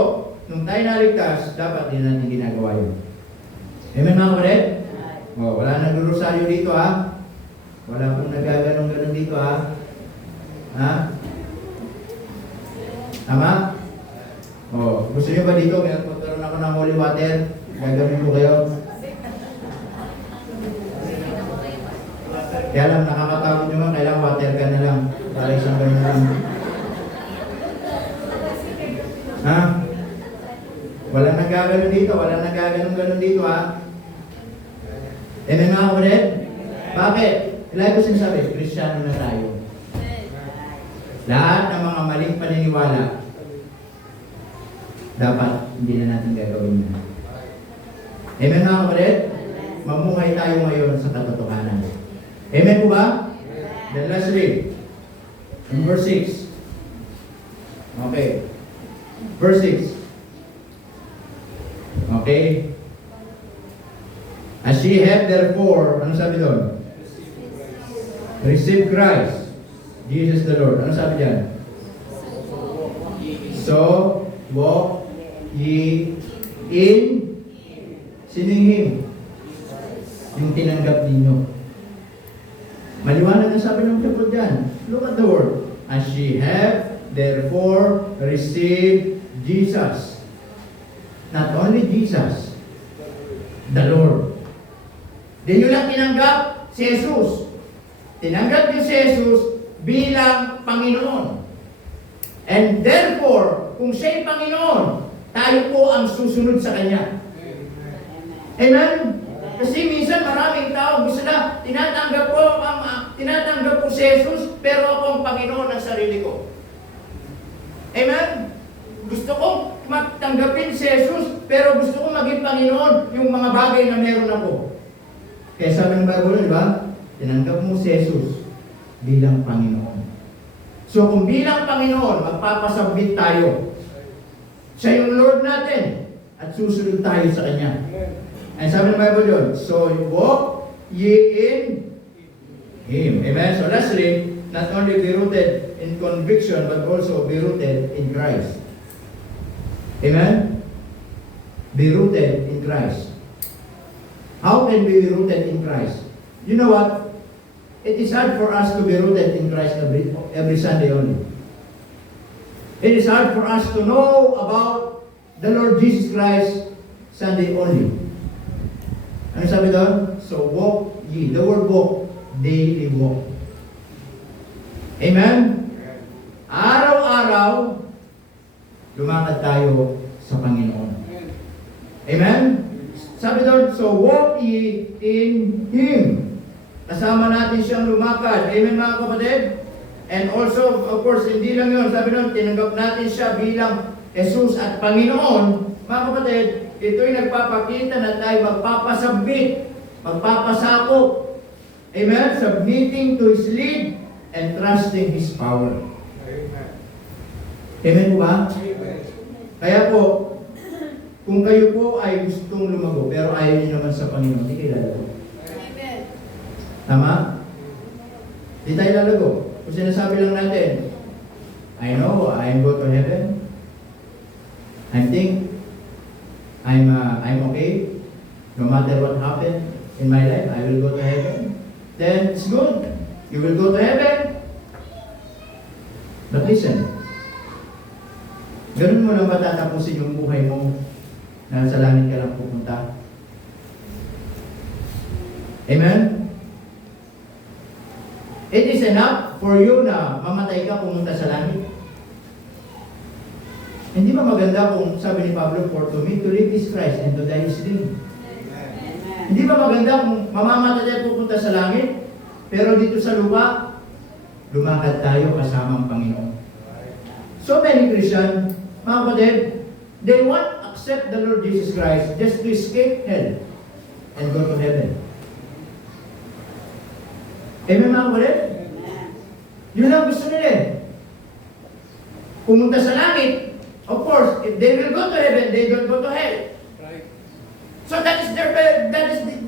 nung tayo naligtas, dapat din natin ginagawa yun. Amen mga kapatid? Wala nang rosaryo dito ha. Wala pong nagaganong-ganon dito ha. Tama? Gusto nyo ba dito? Magkaroon ako ng holy water. Gagawin ko kayo. Kaya lang, nakakatakot nyo nga. Kailangan water ka na lang. Para isang ganun lang. nagaganon dito. Walang nagaganon dito, ha? Amen, mga kapatid? Bakit? Lagi ko sinasabi, Kristiyano na tayo. Lahat ng mga maling paniniwala, dapat hindi na natin gagawin na. Amen, mga kapatid? Mamuhay tayo ngayon sa katotohanan. Amen po ba? Then lastly, in verse 6. Okay. Verse 6. Okay. As ye have therefore, ano sabi doon? Receive Christ, Jesus the Lord. Ano sabi diyan? So, walk ye in, sining Him? Yung tinanggap ninyo. Maliwanag ang sabi ng Bible dyan. Look at the word. As ye have therefore received Jesus. Not only Jesus, the Lord. Di nyo lang tinanggap si Jesus. Tinanggap niyo si Jesus bilang Panginoon. And therefore, kung siya'y Panginoon, tayo po ang susunod sa Kanya. Amen? Kasi minsan maraming tao gusto na tinatanggap ko si Jesus, pero ako ang Panginoon ng sarili ko. Amen? Gusto kong tanggapin si Jesus, pero gusto kong maging Panginoon yung mga bagay na meron ako. Kaya sabi ng Bible, di ba? Tinanggap mo si Jesus bilang Panginoon. So kung bilang Panginoon, magpapasubmit tayo. Siya yung Lord natin at susunod tayo sa Kanya. And sabi ng Bible yun, so walk ye in Him. Amen? So lastly, not only be rooted in conviction, but also be rooted in Christ. Amen? Be rooted in Christ. How can we be rooted in Christ? You know what? It is hard for us to be rooted in Christ every Sunday only. It is hard for us to know about the Lord Jesus Christ Sunday only. Ano sabi doon? So walk ye. The word walk, daily walk. Amen? Araw-araw, lumakad tayo sa Panginoon. Amen? Sabi doon, so walk ye in Him. Kasama natin siyang lumakad. Amen, mga kapatid? And also, of course, hindi lang yun. Sabi doon, tinanggap natin siya bilang Jesus at Panginoon. Mga kapatid, ito'y nagpapakita na tayo magpapasubmit, magpapasakop. Amen? Submitting to His lead and trusting His power. Amen. Amen po ba? Amen. Kaya po, kung kayo po ay gustong lumago, pero ayaw niyo naman sa Panginoon, hindi kayo lalago. Amen. Tama? Hindi tayo lalago. Kung sinasabi lang natin, I know, I'm go to heaven. I think, I'm okay. No matter what happened in my life, I will go to heaven. Then, it's good. You will go to heaven. But listen, ganun mo lang ba tatapusin yung buhay mo na sa langit ka lang pupunta? Amen? It is enough for you na mamatay ka pumunta sa langit. Hindi ba maganda kung sabi ni Pablo, for to me to live is Christ and to die is gain? Hindi ba maganda kung mamamatay tayo pupunta sa langit, pero dito sa lupa, lumakad tayo kasama ang Panginoon. So many Christians, mga kapatid, they want to accept the Lord Jesus Christ just to escape hell and go to heaven. Amen, mga kapatid? Yun ang gusto nila eh. Pumunta sa langit. Of course, if they will go to heaven, they don't go to hell. Right. So that is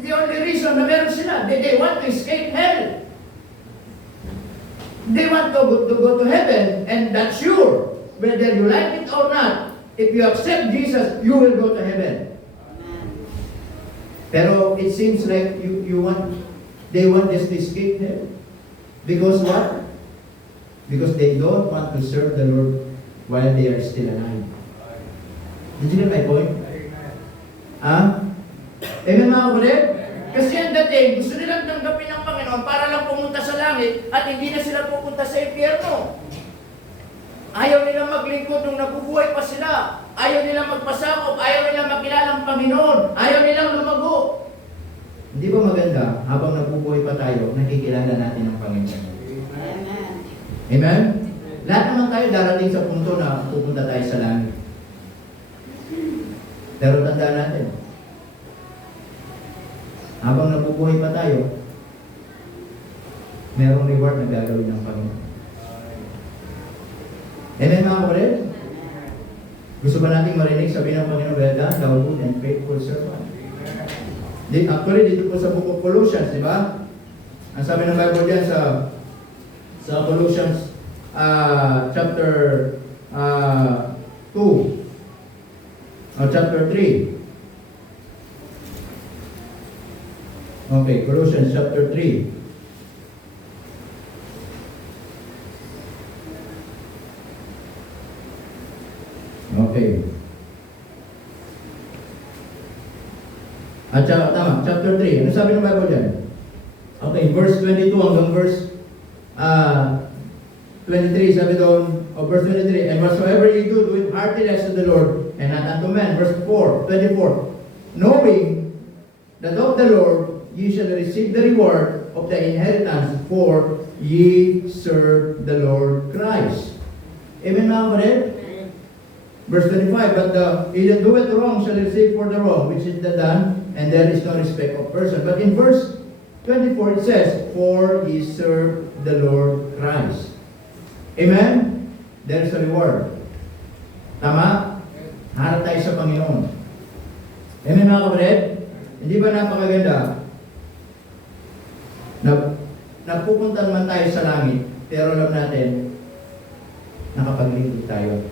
the only reason na meron sila. They want to escape hell. They want to go to heaven, and that's sure. Whether you like it or not, if you accept Jesus, you will go to heaven. Pero it seems like they want just to escape hell. Because what? Because they don't want to serve the Lord while they are still alive. Did you get my point? Amen, mga kapatid? Kasi ang dating, gusto nilang tanggapin ng Panginoon para lang pumunta sa langit at hindi na sila pupunta sa impyerno. Ayaw nilang maglingkod nung nabubuhay pa sila. Ayaw nilang magpasakop. Ayaw nilang makilala ang Panginoon. Ayaw nilang lumago. Hindi ba maganda, habang nabubuhay pa tayo, nakikilala natin ang Panginoon? Amen. Amen? Lahat naman tayo darating sa punto na pupunta tayo sa langit. Pero tandaan natin, habang nabubuhay pa tayo, merong reward na gagawin ng Panginoon. Amen mga kapatid? Gusto ba nating marinig sabi ng Panginoon, well done, thou good and faithful servant? Actually, dito po sa Book of Colossians, di ba? Ang sabi ng Bible dyan sa Colossians chapter 2 o chapter 3. Okay, Colossians chapter 3. Okay. At tama, chapter 3. Ano sabi ng Bible dyan? Okay, verse 22 hanggang verse 23, sabi doon, o verse 23, and whatsoever ye do it heartiness to the Lord, and not unto men. Verse 24, knowing that of the Lord ye shall receive the reward of the inheritance, for ye serve the Lord Christ. Amen mga kapatid? Verse 25, but he that doeth wrong shall receive for the wrong which is done, and there is no respect of person. But in verse 24 it says, for ye serve the Lord Christ. Amen? There is a reward. Tama? Harap tayo sa Panginoon. Amen mga kapatid? Hindi ba napakaganda? Napupunta naman tayo sa langit, pero alam natin, nakapaglingkod tayo.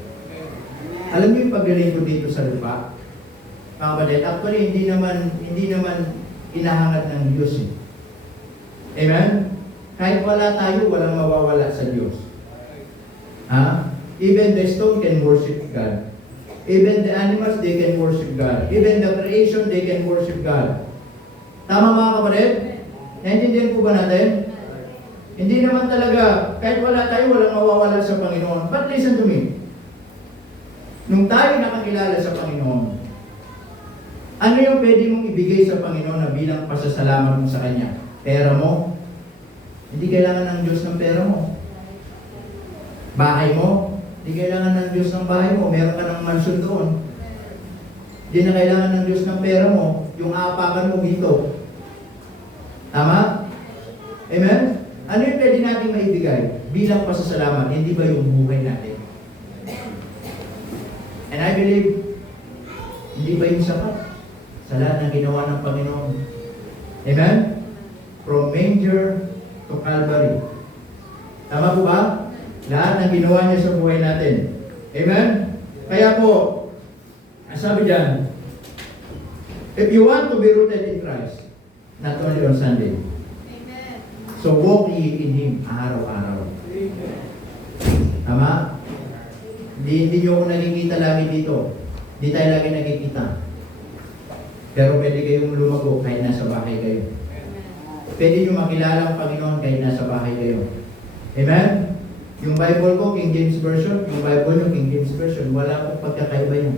Alam niyo yung paglilingkod dito sa lupa? Mga kapatid, actually, hindi naman inahangad ng Diyos. Amen? Kahit wala tayo, walang mawawala sa Diyos. Even the stone can worship God. Even the animals, they can worship God. Even the creation, they can worship God. Tama mga kapatid? Naintindihan po ba natin? Hindi naman talaga, kahit wala tayo, walang mawawala sa Panginoon. But listen to me. Nung tayo nakakilala sa Panginoon, ano yung pwede mong ibigay sa Panginoon na bilang pasasalamat mo sa Kanya? Pera mo? Hindi kailangan ng Diyos ng pera mo. Bahay mo? Hindi kailangan ng Diyos ng bahay mo. Meron ka ng mansion doon. Hindi na kailangan ng Diyos ng pera mo. Yung aapakan mo dito. Tama? Amen? Ano yung pwede natin maibigay bilang pasasalamat? Hindi ba yung buhay natin? And I believe, hindi ba yung sapat sa lahat ng ginawa ng Panginoon? Amen? From manger to Calvary. Tama po ba? Lahat ng ginawa niya sa buhay natin. Amen? Kaya po, ang sabi dyan, if you want to be rooted in Christ, not only on Sunday, Amen. so walk ye in Him araw-araw. Tama? Hindi nyo ako nakikita lagi dito. Hindi tayo lagi nakikita. Pero pwede kayong lumago kahit nasa bahay kayo. Pwede nyo makilala ang Panginoon kahit nasa bahay kayo. Amen? Yung Bible ko, King James Version, yung Bible nyo, King James Version, wala akong pagkakaiba yan.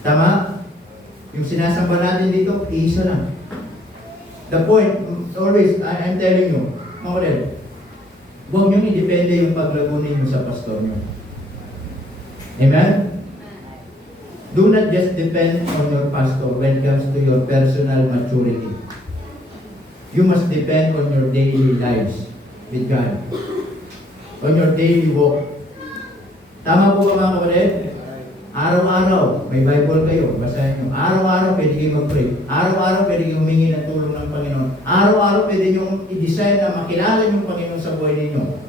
Tama? Yung sinasamba natin dito, isa lang. The point, always, I'm telling you, mga kapatid, huwag nyo i-depende yung paglago ninyo sa pastor nyo. Amen? Do not just depend on your pastor when it comes to your personal maturity. You must depend on your daily lives with God. On your daily walk. Tama po ba mga kapatid? Araw-araw, may Bible kayo, basahin nyo. Araw-araw pwede kayo mag-pray. Araw-araw pwede kayo humingi ng tulong ng Panginoon. Araw-araw pwede nyo i-decide na makilala yung Panginoon sa buhay ninyo.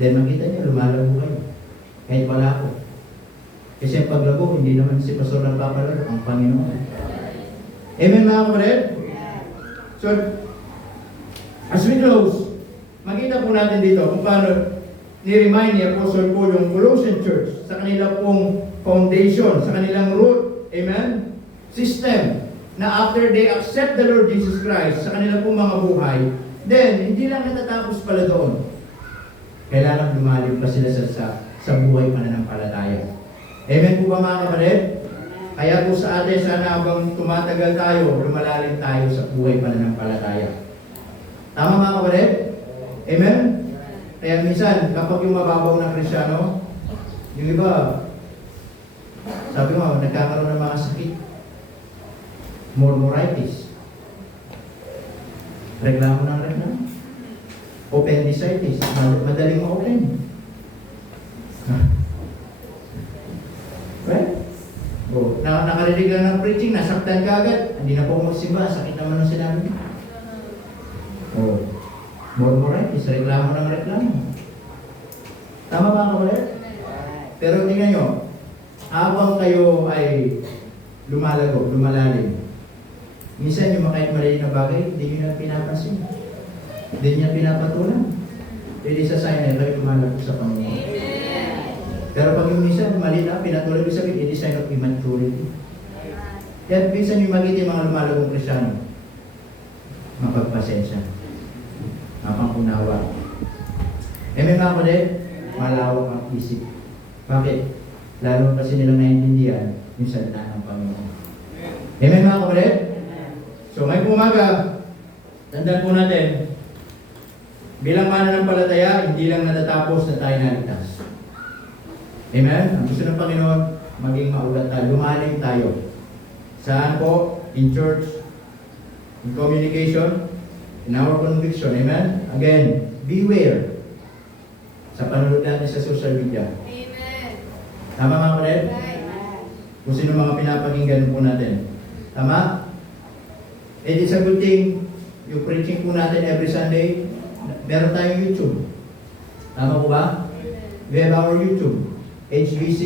Then makita nyo, lumalago kayo. Kahit wala ko. Kasi ang paglago, hindi naman si Pastor nagpapalago, ang Panginoon. Amen mga kapatid? So, as we close, makita po natin dito kung paano ni-remind ni Apostle Paul yung Colossian Church sa kanila pong foundation, sa kanilang root, amen? System, na after they accept the Lord Jesus Christ sa kanila pong mga buhay, then, hindi lang natatapos pala doon. kailangan lumalim pa sila sa buhay pananampalataya. Amen po ba mga kapatid? Kaya po sa atin, sana habang tumatagal tayo, lumalalim tayo sa buhay pananampalataya. Tama mga kapatid? Amen? Kaya minsan, kapag yung mababaw na Kristyano, yung iba, sabi mo, nagkakaroon ng mga sakit. Murmuritis. Reklamo ng reklamo. Appendicitis. Madaling ma-open. Well, nakarinig lang ng preaching, nasaktan ka agad. Hindi na po magsimba, sakit naman ang sinabi niya. Murmuritis, reklamo ng reklamo. Tama ba kapatid? Pero tingnan nyo, habang kayo ay lumalalim, minsan yung kahit maliit na bagay, hindi nyo na pinapansin. Hindi nyo pinapatulan. Hindi sa sign na kayo lumalabog sa Panginoon. Pero pag yung minsan, maliit na, pinatulan yung sabihin, hindi sign of immaturity. Kaya minsan yung magiging mga lumalabong Kristyano, mapagpasensya, mapangunawa. May mga kapatid, malawak ang isip. Bakit? Lalo kasi nilang naiintindihan yung salita ng Panginoon. Amen mga kapatid? So ngayong umaga, tandaan po natin, bilang mananampalataya, hindi lang natatapos na tayo naligtas. Amen? Ang gusto ng Panginoon, maging maulat tayo, lumalim tayo. Saan po? In church, in communication, in our conviction. Amen? Again, beware sa panunod natin sa social media. Amen. Tama mga kapatid? Amen. Kung sino mga pinapakinggan po natin. Tama? It is a good thing, yung preaching po natin every Sunday, meron tayong YouTube. Tama po ba? We have our YouTube, HBC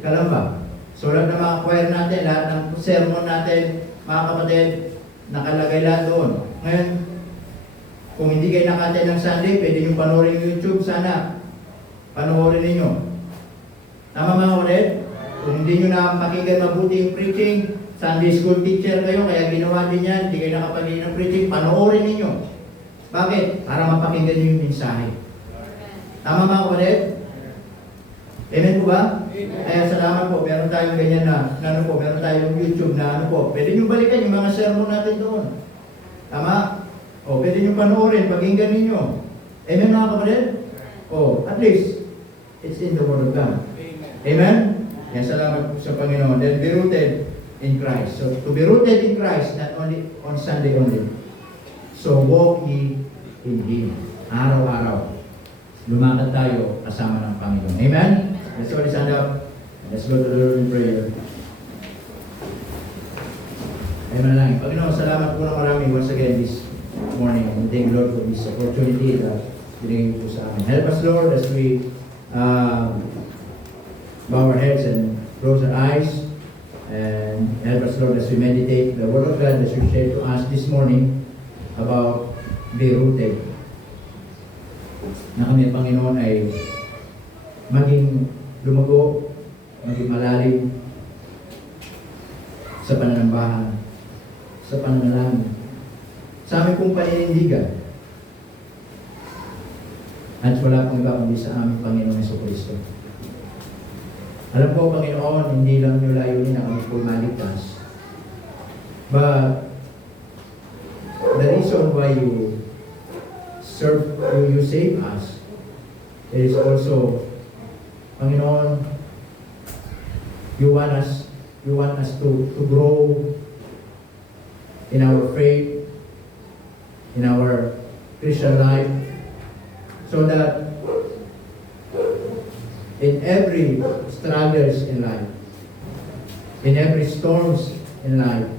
Calamba. So lahat ng mga choir natin, lahat ng sermon natin, mga kapatid, nakalagay lahat doon. Ngayon, kung hindi kayo nakatin ng Sunday, pwede nyo panoorin yung YouTube, sana panoorin ninyo. Tama mga kapatid? Kung hindi nyo na pakinggan mabuti yung preaching, Sunday school teacher kayo, kaya ginawa din yan, hindi kayo nakapagin ng preaching, panoorin ninyo. Bakit? Para mapakinggan nyo yung mensahe. Tama mga kapatid? Amen po ba? Kaya salamat po, meron tayong ganyan na po, meron tayong YouTube na po. Pwede nyo balikan yung mga sermon natin doon. Tama? O, pwede nyo panoorin, pakinggan ninyo. Amen mga kapatid? O, at least, it's in the Word of God. Amen? Yan, salamat po sa Panginoon. Then be rooted in Christ. So, to be rooted in Christ, not only on Sunday only. So, walk ye in Him. Araw-araw. Lumakad tayo kasama ng Panginoon. Amen? Let's all stand up. Let's go to the Lord in prayer. Ay manalangin. Panginoon, salamat po na marami once again this morning. And thank you, Lord, for this opportunity that binigay po sa amin. Help us, Lord, as we bow our heads and close our eyes. And help us, Lord, as we meditate the Word of God that you shared to us this morning about be rooted. Na kami, Panginoon, ay maging lumago, maging malalim sa pananambahan, sa pananalangin, sa aming pong paninindigan. At wala pong iba kundi sa aming Panginoon Jesucristo. Alam ko, Panginoon, hindi lang nyo layunin na kami po maligtas. But the reason why you save us, it is also, Panginoon, you want us to grow in our faith, in our Christian life, so that in every struggles in life, in every storms in life,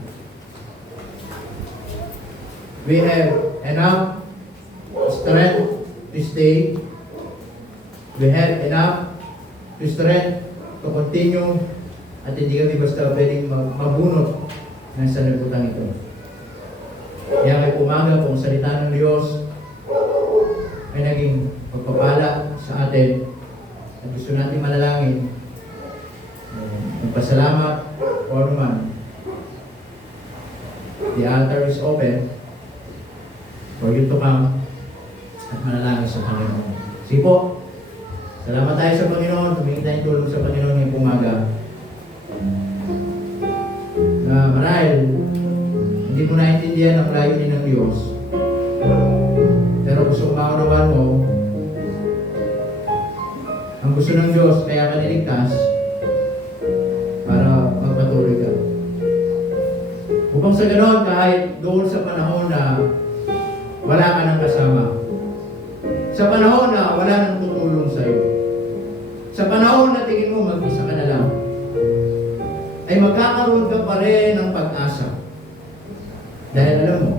we have enough strength to stay. We have enough to strength to continue, at hindi kami basta pwedeng mabunot ng sanlibutan ito. Kaya may umaga kung salita ng Diyos ay naging pagpapala sa atin at gusto natin manalangin, magpasalamat o anuman. The altar is open for you to come at manalangin sa Panginoon. Sige po. Salamat tayo sa Panginoon. Tumingin tayong tulong sa Panginoon ngayong umaga. Na marahil, hindi mo naintindihan ang layunin ng Diyos. Pero gusto maunawaan mo, ang gusto ng Diyos, kaya ka niligtas, para magpatuloy ka. Upang sa ganon, kahit doon sa panahon na wala ka ng kasama, sa panahon na wala nang tutulong sa iyo, sa panahon na tingin mo mag-isa ka na lang, ay magkakaroon ka pa rin ng pag-asa. Dahil alam mo,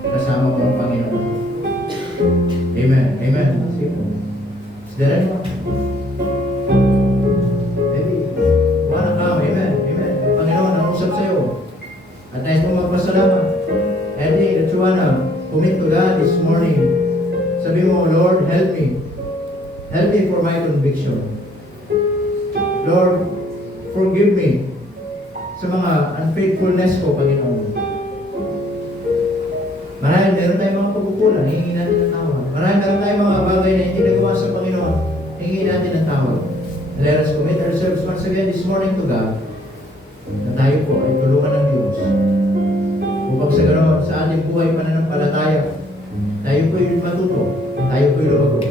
kasama mo ang Panginoon. Amen. Amen. Is there anyone? Maybe. Wanna come. Amen. Amen. Panginoon, nausap sa iyo. At nais mo magpasalamat. Eddie, that you wanna commit to God this morning. Sabi mo, Lord, help me. Help me for my conviction. Lord, forgive me sa mga unfaithfulness ko, Panginoon. Marahil meron tayong mga pagkukulang, hingin natin ng tawad. Marahil meron tayong mga bagay na hindi nagawa sa Panginoon, hingin natin ng tawad. Let us commit ourselves once again this morning to God, na tayo po ay tulungan ng Diyos. Upang sa ganoon, sa ating buhay pananampalataya, tayo po yung matuto, tayo po yung lumago.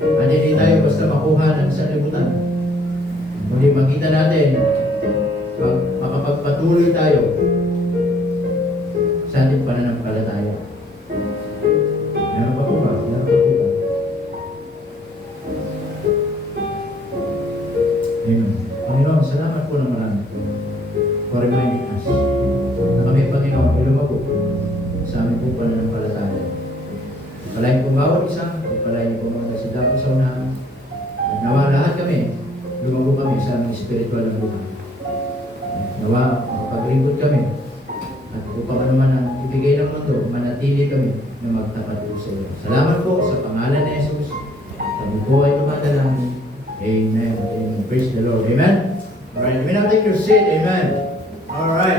At hindi tayo basta makuha ng sanlibutan. Kundi makita natin, makapagpatuloy tayo sa ating pananampalataya. Meron pa po ba? Meron pa po ba? Amen. Panginoon, salamat po ng marami for reminding us na kami, Panginoon, ay lumago sa aming po pananampalataya. Palayin po bawat isa, palayin po mga kasidako sa unahan, at nawa lahat kami, lumago kami sa aming spiritual na buhay. Nawa, makapagringkod kami, at upang ano man ang ibigay ng mundo, manatili kami na magtapat po sa iyo. Salamat po sa pangalan ni Jesus. Kami po ay tumadalangin. Amen. Amen. Praise the Lord. Amen. Alright, we now take your seat. Amen. Alright.